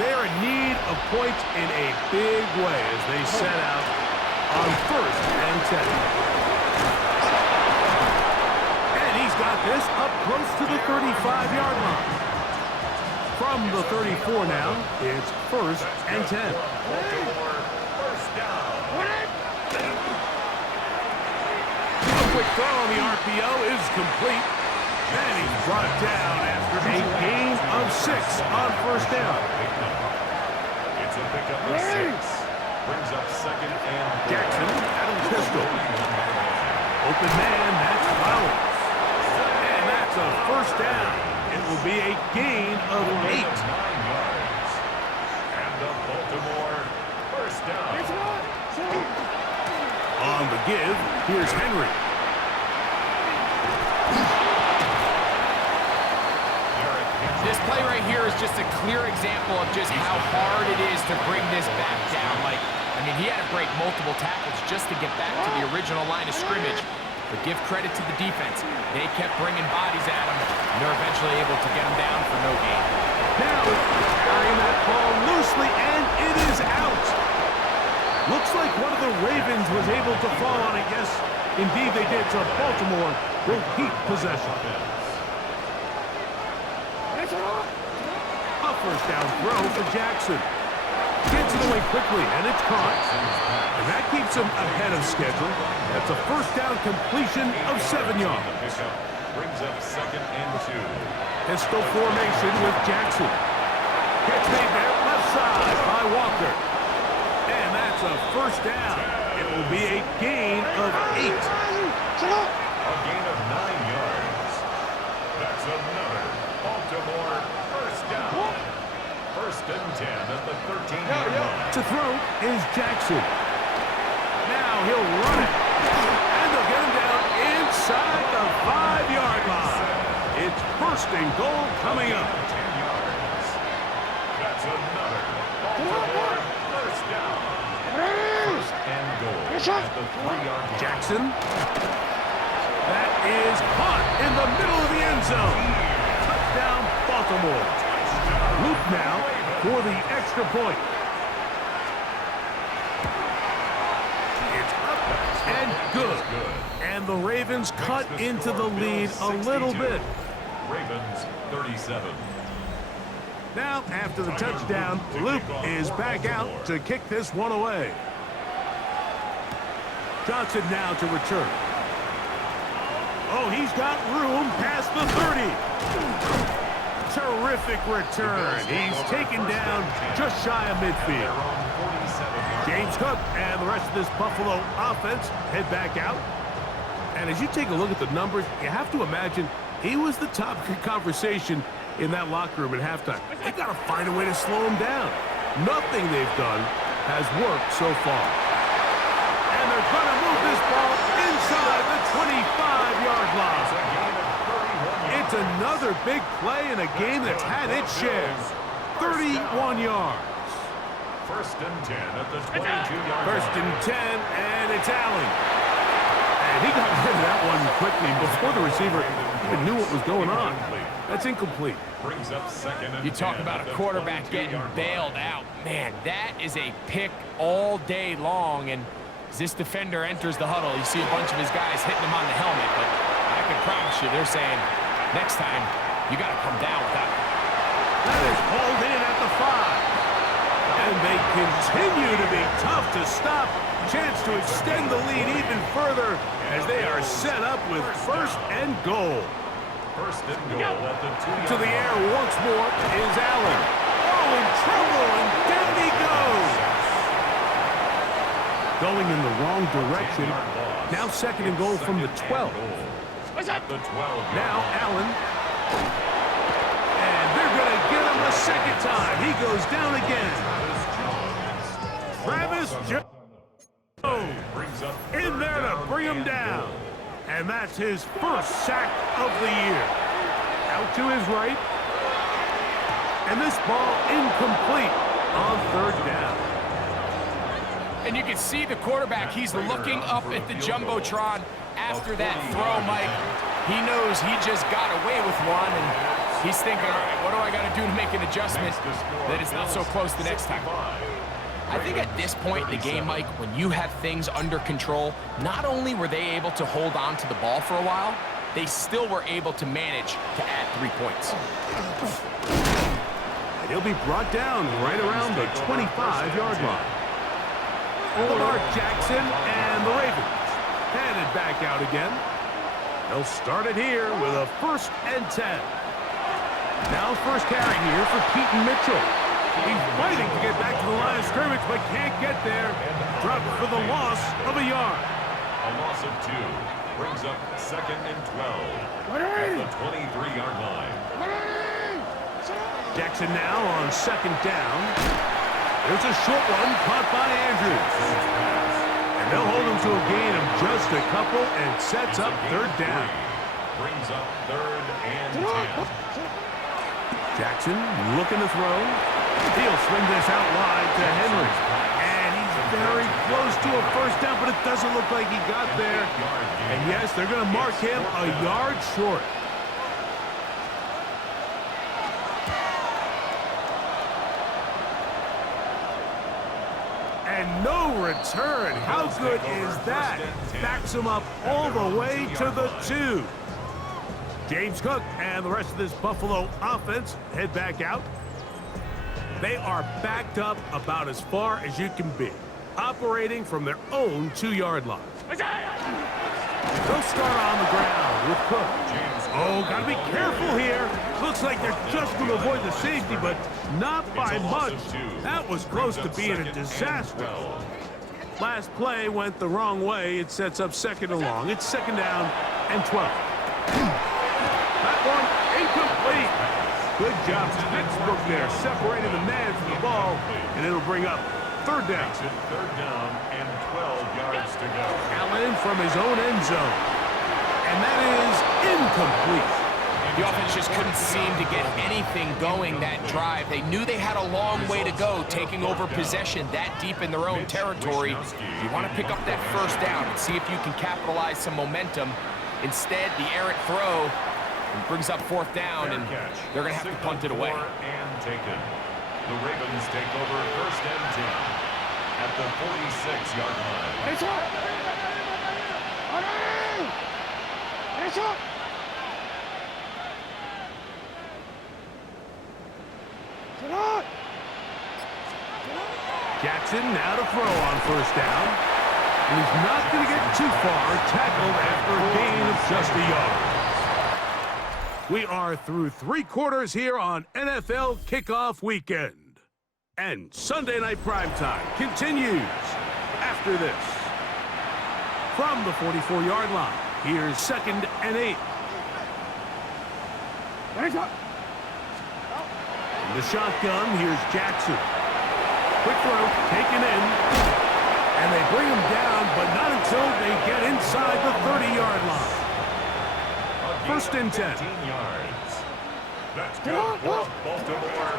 They're in need of points in a big way as they set out on 1st and 10. And he's got this up close to the 35-yard line. From the 34 now, it's 1st and 10. First down. A quick throw on the RPO is complete. And he's brought down after a gain of 6 on 1st down. It's a pickup of 6. Brings up 2nd and Jackson at a pistol. Open man, that's Flowers. And that's a 1st down. It will be a gain of 8. 9 yards. And the Baltimore first down. On the give, here's Henry. This play right here is just a clear example of just how hard it is to bring this back down. Like, I mean, he had to break multiple tackles just to get back to the original line of scrimmage. But give credit to the defense. They kept bringing bodies at him, and they're eventually able to get him down for no gain. Now, carrying that ball loosely, and it is out. Looks like one of the Ravens was able to fall on it. Yes, indeed they did. So Baltimore will keep possession. A 1st down throw for Jackson. Gets it away quickly, and it's caught. And that keeps him ahead of schedule. That's a 1st down completion of 7 yards. Brings up 2nd and 2. Pistol formation with Jackson. Gets made there, left side by Walker. And that's a 1st down. It will be a gain of 8. A gain of 9 yards. That's another Baltimore first down. First and 10 at the 13-yard line. To throw is Jackson. Now he'll run it. And they'll get him down inside the 5-yard line. It's first and goal coming up. 10 yards. That's another Baltimore first down. First and goal at the 3-yard line. Jackson. That is caught in the middle of the end zone. Touchdown, Baltimore. Luke now for the extra point. It's up and good. And the Ravens cut into the lead a little bit. Ravens 37. Now, after the touchdown, Luke is back out to kick this one away. Johnson now to return. Oh, he's got room past the 30. Terrific return. He's taken down just shy of midfield. James Cook and the rest of this Buffalo offense head back out. And as you take a look at the numbers, you have to imagine he was the top conversation in that locker room at halftime. They got to find a way to slow him down. Nothing they've done has worked so far. And they're going to move this ball inside the 25-yard line. It's another big play in a game that's had its share. 31 yards. First and 10 at the 22-yard line. First and 10, and it's Allen. And he got rid of that one quickly before the receiver even knew what was going on. That's incomplete. Brings up second and You talk about a quarterback getting bailed out. Man, that is a pick all day long. And as this defender enters the huddle, you see a bunch of his guys hitting him on the helmet. But I can promise you, they're saying, next time, you got to come down with that. That is hauled in at the 5. And they continue to be tough to stop. Chance to extend the lead even further as they are set up with first and goal. First and goal at the 2-yard To the air once more is Allen. Oh, in trouble, and down he goes. Going in the wrong direction. Now second and goal from the 12. At the 12. Now Allen. And they're going to get him a second time. He goes down again. Travis Jones in there to bring him down. And that's his first sack of the year. Out to his right. And this ball incomplete on third down. And you can see the quarterback, he's looking up at the Jumbotron after that throw, Mike. He knows he just got away with one, and he's thinking, all right, what do I got to do to make an adjustment that it's not so close the next time? I think at this point in the game, Mike, when you have things under control, not only were they able to hold on to the ball for a while, they still were able to manage to add 3 points. And he'll be brought down right around the 25-yard line. Lamar Jackson and the Ravens headed back out again. They'll start it here with a first and 10. Now first carry here for Keaton Mitchell. He's fighting to get back to the line of scrimmage, but can't get there. Dropped for the loss of a yard. A loss of 2 brings up second and 12 at the 23-yard line. Jackson now on second down. There's a short one caught by Andrews. And they'll hold him to a gain of just a couple and sets up third down. Brings up third and 10. Jackson looking to throw. He'll swing this out wide to Henry. And he's very close to a first down, but it doesn't look like he got there. And yes, they're going to mark him a yard short. And no return. How good is that? Backs him up all the way to the 2. James Cook and the rest of this Buffalo offense head back out. They are backed up about as far as you can be, operating from their own 2-yard line. They'll start on the ground with Cook. Oh, gotta be careful here. Looks like they're just going to avoid the safety, but not by much. That was close to being a disaster. Last play went the wrong way. It sets up second and long. It's second down and 12. That one incomplete. Good job, textbook there, separating the man from the ball, and it'll bring up third down. Third down and 12 yards to go. Allen from his own end zone. And that is incomplete. The offense just couldn't seem to get anything going that drive. They knew they had a long way to go, taking over possession that deep in their own territory. You want to pick up that first down and see if you can capitalize some momentum. Instead, the errant throw brings up fourth down, and they're going to have to punt it away. And taken. The Ravens take over first and 10 at the 46-yard line. It's up! It's up! Jackson now to throw on first down. And he's not going to get too far, tackled after a gain of just a yard. We are through 3 quarters here on NFL Kickoff Weekend. And Sunday Night Primetime continues after this. From the 44-yard line, here's 2nd and 8. In the shotgun, here's Jackson. Quick throw, taken in. And they bring him down, but not until they get inside the 30-yard line. First and 10. Yards. That's good for Baltimore.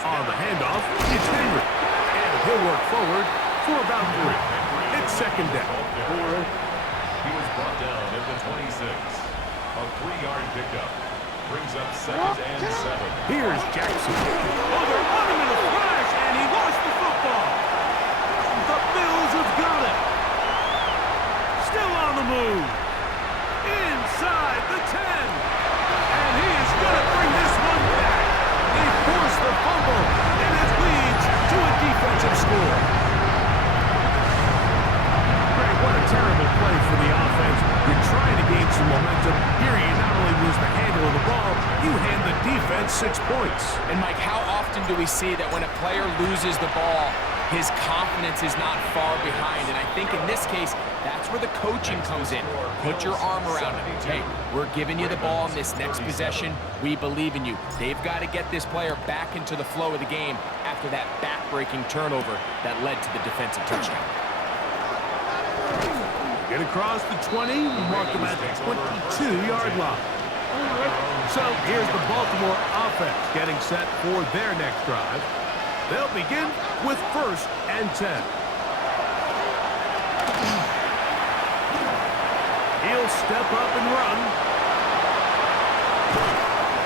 On the handoff, it's Henry. And he'll work forward for about 3. It's 2nd down. He was brought down at the 26. A 3-yard pickup. Brings up 2nd and 7. Here's Jackson. Oh, they're on him in a flash, and he lost the football. The Bills have got it. Still on the move. Inside the 10. And he is going to bring this one back. They force the fumble, and it leads to a defensive score. Greg, what a terrible play for the offense. You're trying to gain some momentum. Here you not only lose the handle of the ball, you hand the defense 6 points. And Mike, how often do we see that when a player loses the ball, his confidence is not far behind? And I think in this case, that's where the coaching comes in. Put your arm around him. Hey, we're giving you the ball in this next possession. We believe in you. They've got to get this player back into the flow of the game after that back-breaking turnover that led to the defensive touchdown. Get across the 20, mark them at the 22-yard line. So here's the Baltimore offense getting set for their next drive. They'll begin with 1st and 10. He'll step up and run.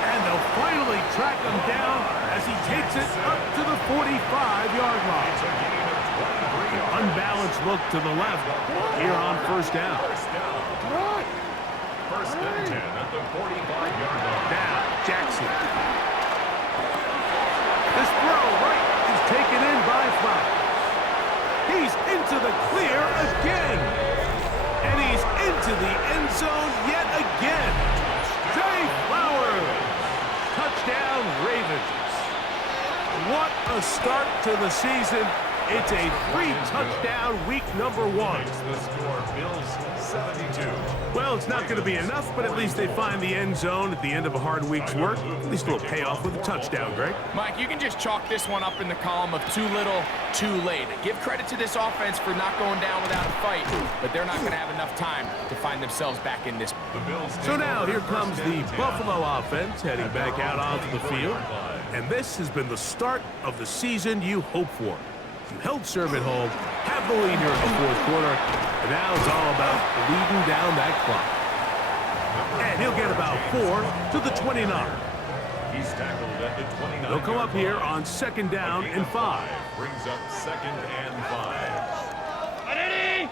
And they'll finally track him down as he takes it up to the 45-yard line. Unbalanced look to the left here on 1st down. First and 10 at the 45-yard line. Now, Jackson. This throw right is taken in by Flowers. He's into the clear again. And he's into the end zone yet again. Zay Flowers. Touchdown, Ravens. What a start to the season. It's a 3-touchdown week number 1. The score, Bills 72. Well, it's not going to be enough, but at least they find the end zone at the end of a hard week's work. At least it'll pay off with a touchdown, Greg. Mike, you can just chalk this one up in the column of too little, too late. Give credit to this offense for not going down without a fight, but they're not going to have enough time to find themselves back in this. So now here comes the Buffalo offense heading back out onto the field. And this has been the start of the season you hope for. You held serve at home, have the lead here in the 4th quarter, and now it's all about leading down that clock. And he'll get about 4 to the 29. He's tackled at the 29. They'll come up here on 2nd down and 5. Brings up 2nd and 5. Ready?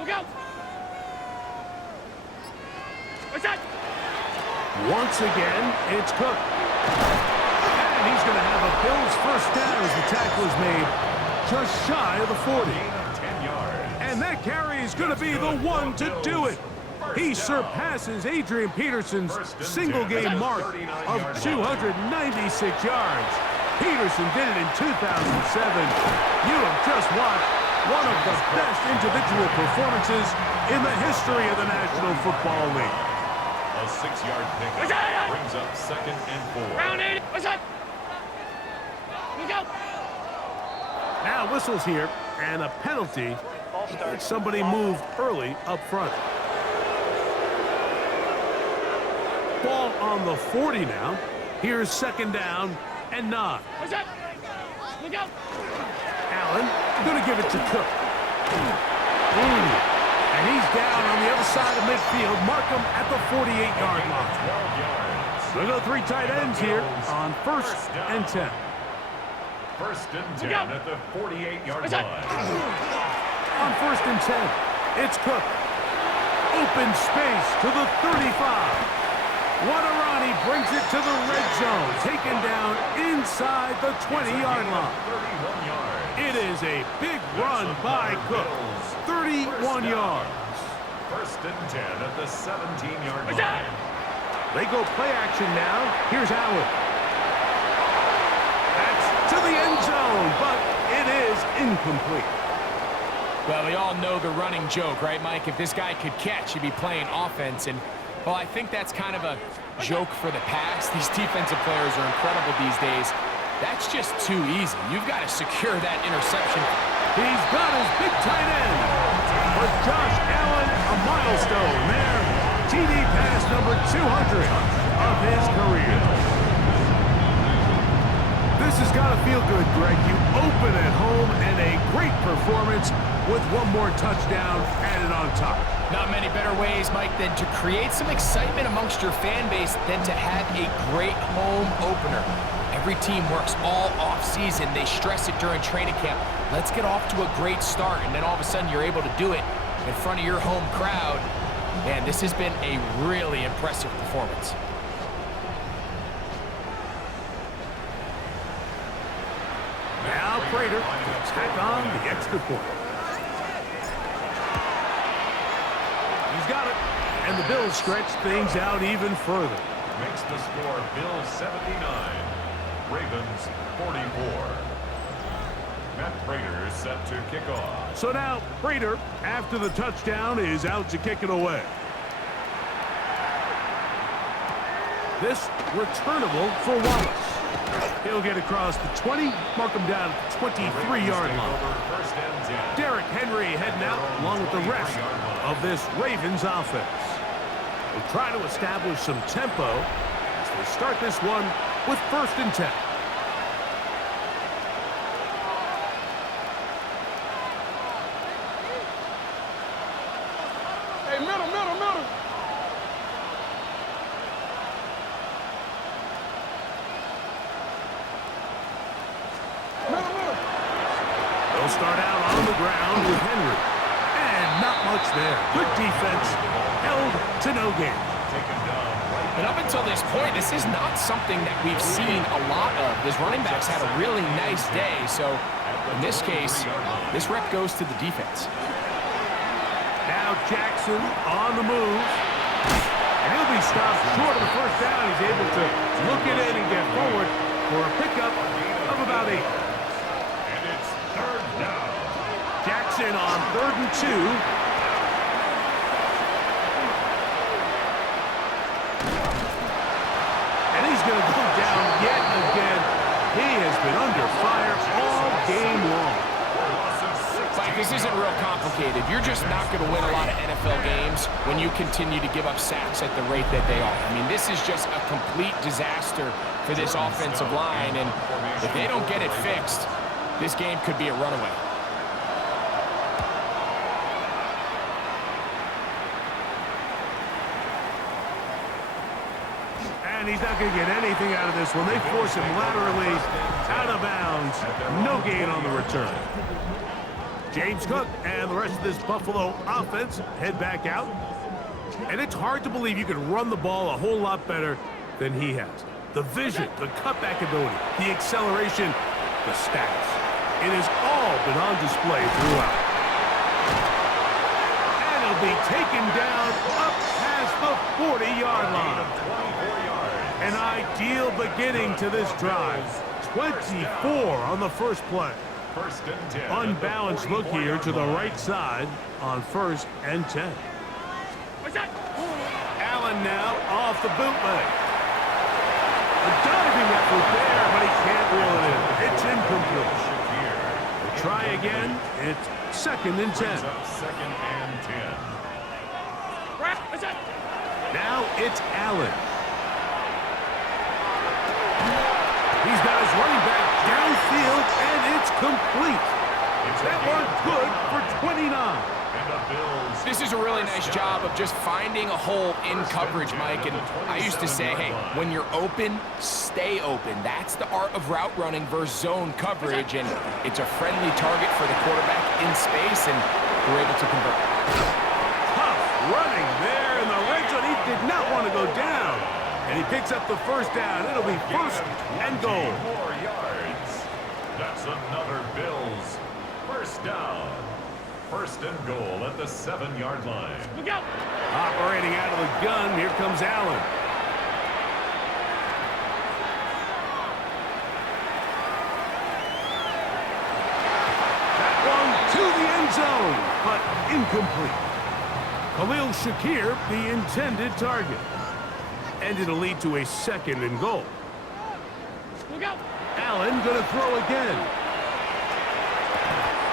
Look out! What's that? Once again, it's Cook. And he's going to have a Bills first down as the tackle is made just shy of the 40. 10 yards. And that carry is going to be the one to do it. He surpasses Adrian Peterson's single-game mark of 296 yards. Peterson did it in 2007. You have just watched one of the best individual performances in the history of the National Football League. A A 6-yard pickup brings up 2nd and 4. Round 8. What's up? We go. Now whistles here, and a penalty. Somebody moved early up front. Ball on the 40 now. Here's 2nd down and 9. What's up? We go. Allen going to give it to Cook. And he's down on the other side of midfield. Mark him at the 48-yard line. 12 yards. We'll go 3 tight ends here on 1st and 10. 1st and 10 at the 48-yard line. On 1st and 10, it's Cook. Open space to the 35. Wadarani brings it to the red zone. Taken down inside the 20-yard line. 31 yards. It is a big run by Cook. 31 yards. 1st and 10 at the 17-yard line. They go play action now. Here's Allen. That's to the end zone, but it is incomplete. Well, we all know the running joke, right, Mike? If this guy could catch, he'd be playing offense. And, well, I think that's kind of a joke for the past. These defensive players are incredible these days. That's just too easy. You've got to secure that interception. He's got his big tight end. For Josh Allen, a milestone there. TD pass number 200 of his career. This has got to feel good, Greg. You open at home and a great performance with one more touchdown added on top. Not many better ways, Mike, than to create some excitement amongst your fan base than to have a great home opener. Every team works all off-season. They stress it during training camp. Let's get off to a great start, and then all of a sudden you're able to do it in front of your home crowd. Man, this has been a really impressive performance. Now Prater to tack on the extra point. He's got it. And the Bills stretch things out even further. Makes the score Bills 79, Ravens 44. Matt Prater is set to kick off. So now Prater, after the touchdown, is out to kick it away. This returnable for Wallace. He'll get across the 20, mark him down at the 23-yard line. Derrick Henry heading out along with the rest of this Ravens offense. They'll try to establish some tempo as they start this one with 1st and 10. Hey, middle. They'll start out on the ground with Henry. And not much there. Good defense. Held to no gain. And up until this point, this is not something that we've seen a lot of. His running backs had a really nice day. So in this case, this rep goes to the defense. Now Jackson on the move. And he'll be stopped short of the 1st down. He's able to look it in and get forward for a pickup of about 8. And it's 3rd down. Jackson on 3rd and 2. And he's going to go down yet again. He has been under fire all game long. Mike, this isn't real complicated. You're just not going to win a lot of NFL games when you continue to give up sacks at the rate that they are. I mean, this is just a complete disaster for this offensive line, and if they don't get it fixed, this game could be a runaway. And he's not going to get anything out of this one. They force him laterally out of bounds. No gain on the return. James Cook and the rest of this Buffalo offense head back out. And it's hard to believe you can run the ball a whole lot better than he has. The vision, the cutback ability, the acceleration, the stats. It has all been on display throughout. And he'll be taken down up past the 40-yard line. An ideal beginning to this drive. 24 on the first play. Unbalanced look here to the right side on 1st and 10. What's that? Allen run now off the bootleg. A diving effort there, but he can't reel it in. It's incomplete. We'll try again. It's 2nd and 10. Second and 10. Now it's Allen. He's got his running back downfield, and it's complete. That one good for 29. And the Bills. This is a really nice job of just finding a hole in coverage, Mike. And I used to say, hey, when you're open, stay open. That's the art of route running versus zone coverage. And it's a friendly target for the quarterback in space, and we're able to convert. Tough running there in the red zone. He did not want to go down. And he picks up the first down. It'll be 1st and goal. 4 yards. That's another Bills. First down. 1st and goal at the 7-yard line. Look out! Operating out of the gun, here comes Allen. That one to the end zone, but incomplete. Khalil Shakir, the intended target. And it'll lead to a 2nd and goal. Look out! Allen gonna throw again.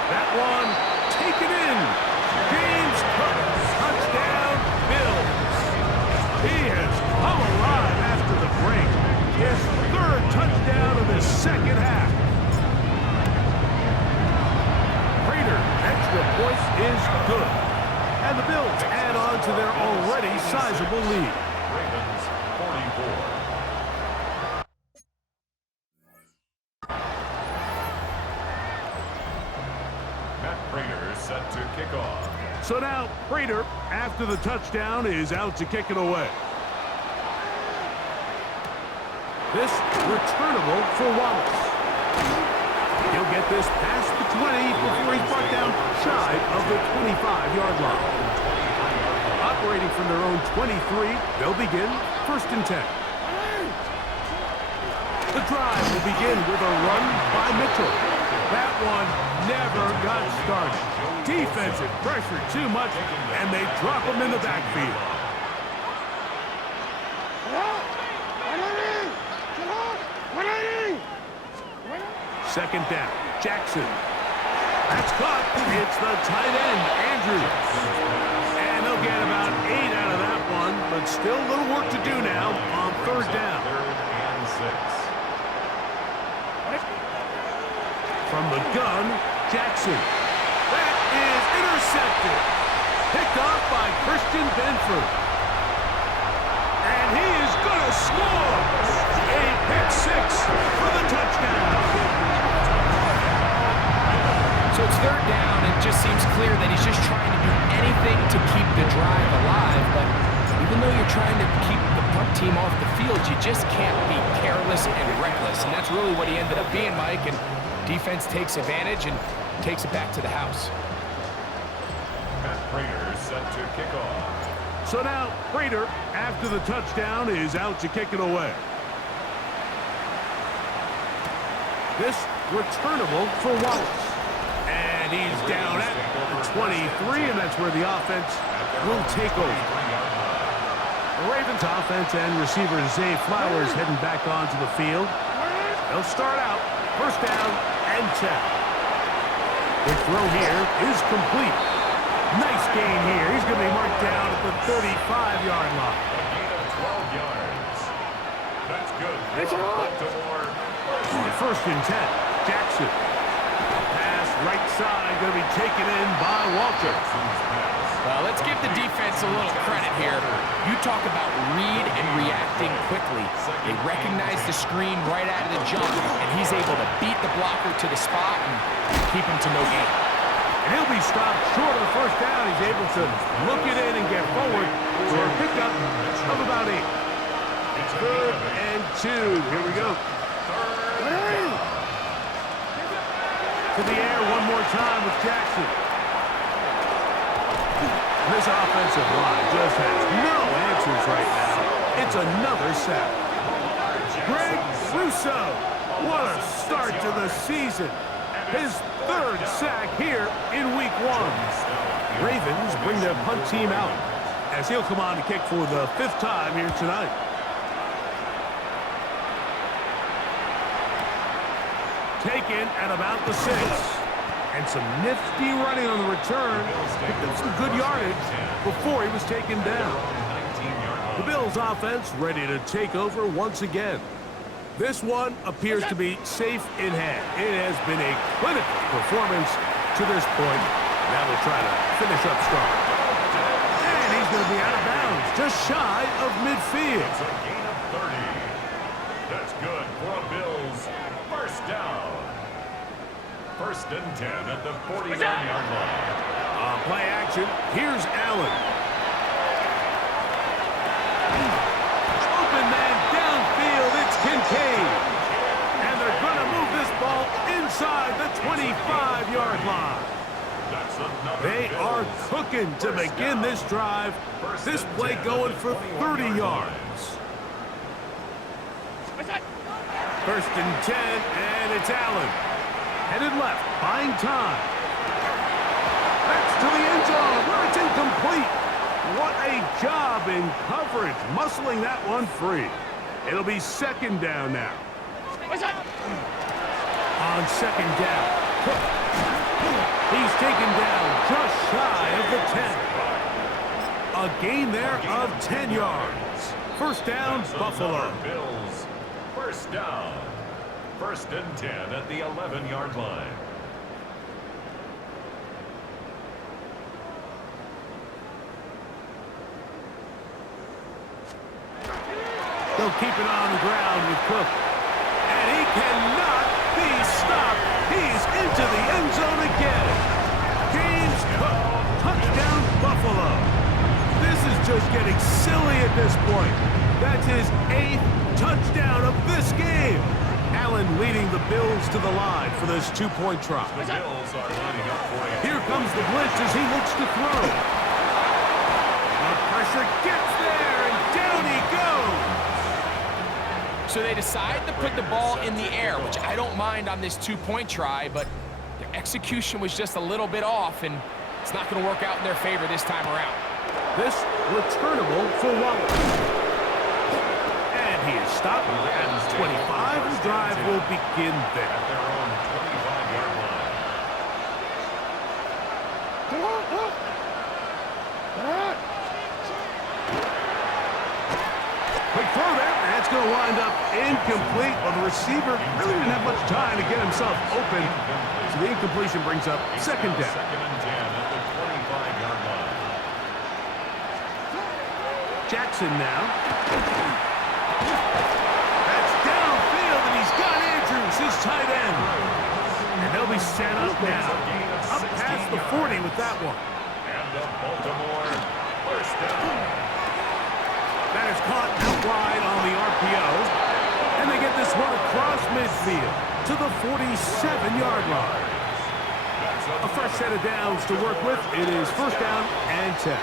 That one taken in. James Cook, touchdown, Bills. He has come alive after the break. His 3rd touchdown of the 2nd half. Prater, extra point is good. And the Bills add on to their already sizable lead. Ravens 44. Set to kick off. So now, Prater, after the touchdown, is out to kick it away. This returnable for Wallace. He'll get this past the 20 before he's brought down shy of the 25-yard line. Operating from their own 23, they'll begin 1st and 10. The drive will begin with a run by Mitchell. That one never got started. Defensive pressure too much, and they drop him in the backfield. 2nd down, Jackson. That's caught. It's the tight end, Andrews. And they'll get about 8 out of that one, but still a little work to do now on 3rd down. 3rd and 6. From the gun, Jackson. That is intercepted. Picked off by Christian Benford. And he is going to score. A pick 6 for the touchdown. So it's 3rd down, and it just seems clear that he's just trying to do anything to keep the drive alive. But even though you're trying to keep the punt team off the field, you just can't be careless and reckless. And that's really what he ended up being, Mike. And defense takes advantage and takes it back to the house. Matt Prater set to kick off. So now, Prater, after the touchdown, is out to kick it away. This returnable for Wallace. And he's down at the 23, and that's where the offense will take over. The Ravens offense and receiver Zay Flowers heading back onto the field. They'll start out 1st down and 10. The throw here is complete. Nice gain here. He's going to be marked down at the 35-yard line. A gain of 12 yards. That's good. Baltimore. 1st and 10. Jackson. Pass right side going to be taken in by Walter. Well, let's give the defense a little credit here. You talk about read and reacting quickly. They recognize the screen right out of the jump, and he's able to beat the blocker to the spot and keep him to no gain. And he'll be stopped short of the 1st down. He's able to look it in and get forward for a pickup of about 8. 3rd and 2. Here we go. To the air one more time with Jackson. This offensive line just has no answers right now. It's another sack. Greg Rousseau, what a start to the season. His 3rd sack here in week 1. Ravens bring their punt team out. as he'll come on to kick for the 5th time here tonight. Taken at about the 6. And some nifty running on the return. Picked up some good yardage before he was taken down. The Bills offense ready to take over once again. This one appears to be safe in hand. It has been a clinical performance to this point. Now they'll try to finish up strong. And he's going to be out of bounds, just shy of midfield. It's a gain of 30. That's good for a Bills first down. 1st and 10 at the 49-yard line. On play action, here's Allen. Open man downfield, it's Kincaid. And they're going to move this ball inside the 25-yard line. They are cooking to begin this drive. This play going for 30 yards. 1st and 10, and it's Allen. Headed left, buying time. That's to the end zone, where it's incomplete. What a job in coverage, muscling that one free. It'll be 2nd down now. On 2nd down, Cook. He's taken down just shy of the 10. A gain there of 10 yards. 1st down, Buffalo. Bills, 1st down. 1st and 10 at the 11-yard line. They'll keep it on the ground with Cook. And he cannot be stopped. He's into the end zone again. James Cook, touchdown Buffalo. This is just getting silly at this point. That's his 8th touchdown of this game. Allen leading the Bills to the line for this 2-point try. The Bills are lining up for it. Here comes the blitz as he looks to throw. The pressure gets there, and down he goes. So they decide to put the ball in the air, which I don't mind on this 2-point try, but their execution was just a little bit off, and it's not going to work out in their favor this time around. This returnable for Wallace. He is stopped at 25. The drive will begin there. At their own 25-yard line. Quick throw there. That's going to wind up incomplete. Well, the receiver really didn't have much time to get himself open. So the incompletion brings up 2nd down. 2nd and 10 at the 25-yard line. Jackson now. That's downfield, and he's got Andrews, his tight end. And they'll be set up now. Up past the 40 with that one. And the Baltimore 1st down. That is caught out wide on the RPO. And they get this one across midfield to the 47-yard line. A fresh set of downs to work with. It is 1st down and 10.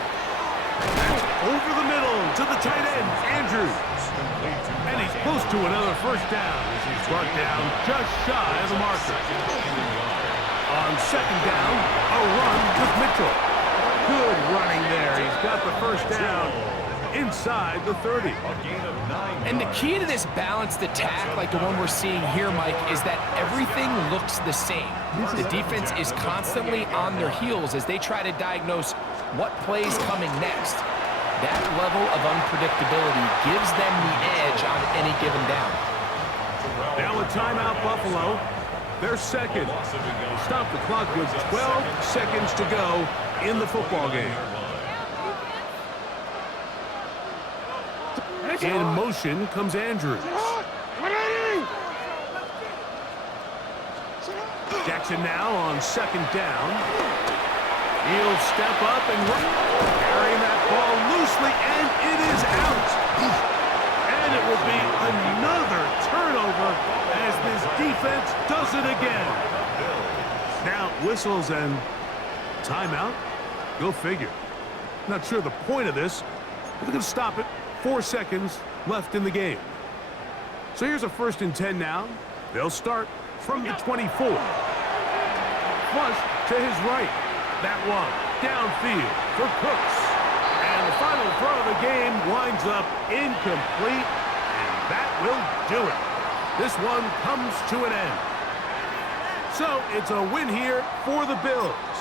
Over the middle to the tight end, Andrews. And he's close to another 1st down as he's brought down just shy of the marker. On 2nd down, a run with Mitchell. Good running there. He's got the 1st down inside the 30. And the key to this balanced attack, like the one we're seeing here, Mike, is that everything looks the same. The defense is constantly on their heels as they try to diagnose what play's coming next. That level of unpredictability gives them the edge on any given down. Now a timeout, Buffalo. They're 2nd. Stop the clock with 12 seconds to go in the football game. In motion comes Andrews. Jackson now on 2nd down. He'll step up and run. Carrying that ball loosely, and it is out. And it will be another turnover as this defense does it again. Now whistles and timeout. Go figure. Not sure the point of this, but they're going to stop it. 4 seconds left in the game. So here's a 1st and 10 now. They'll start from the 24. Flush to his right. That one downfield for Cooks. And the final throw of the game winds up incomplete, and that will do it. This one comes to an end. So it's a win here for the Bills.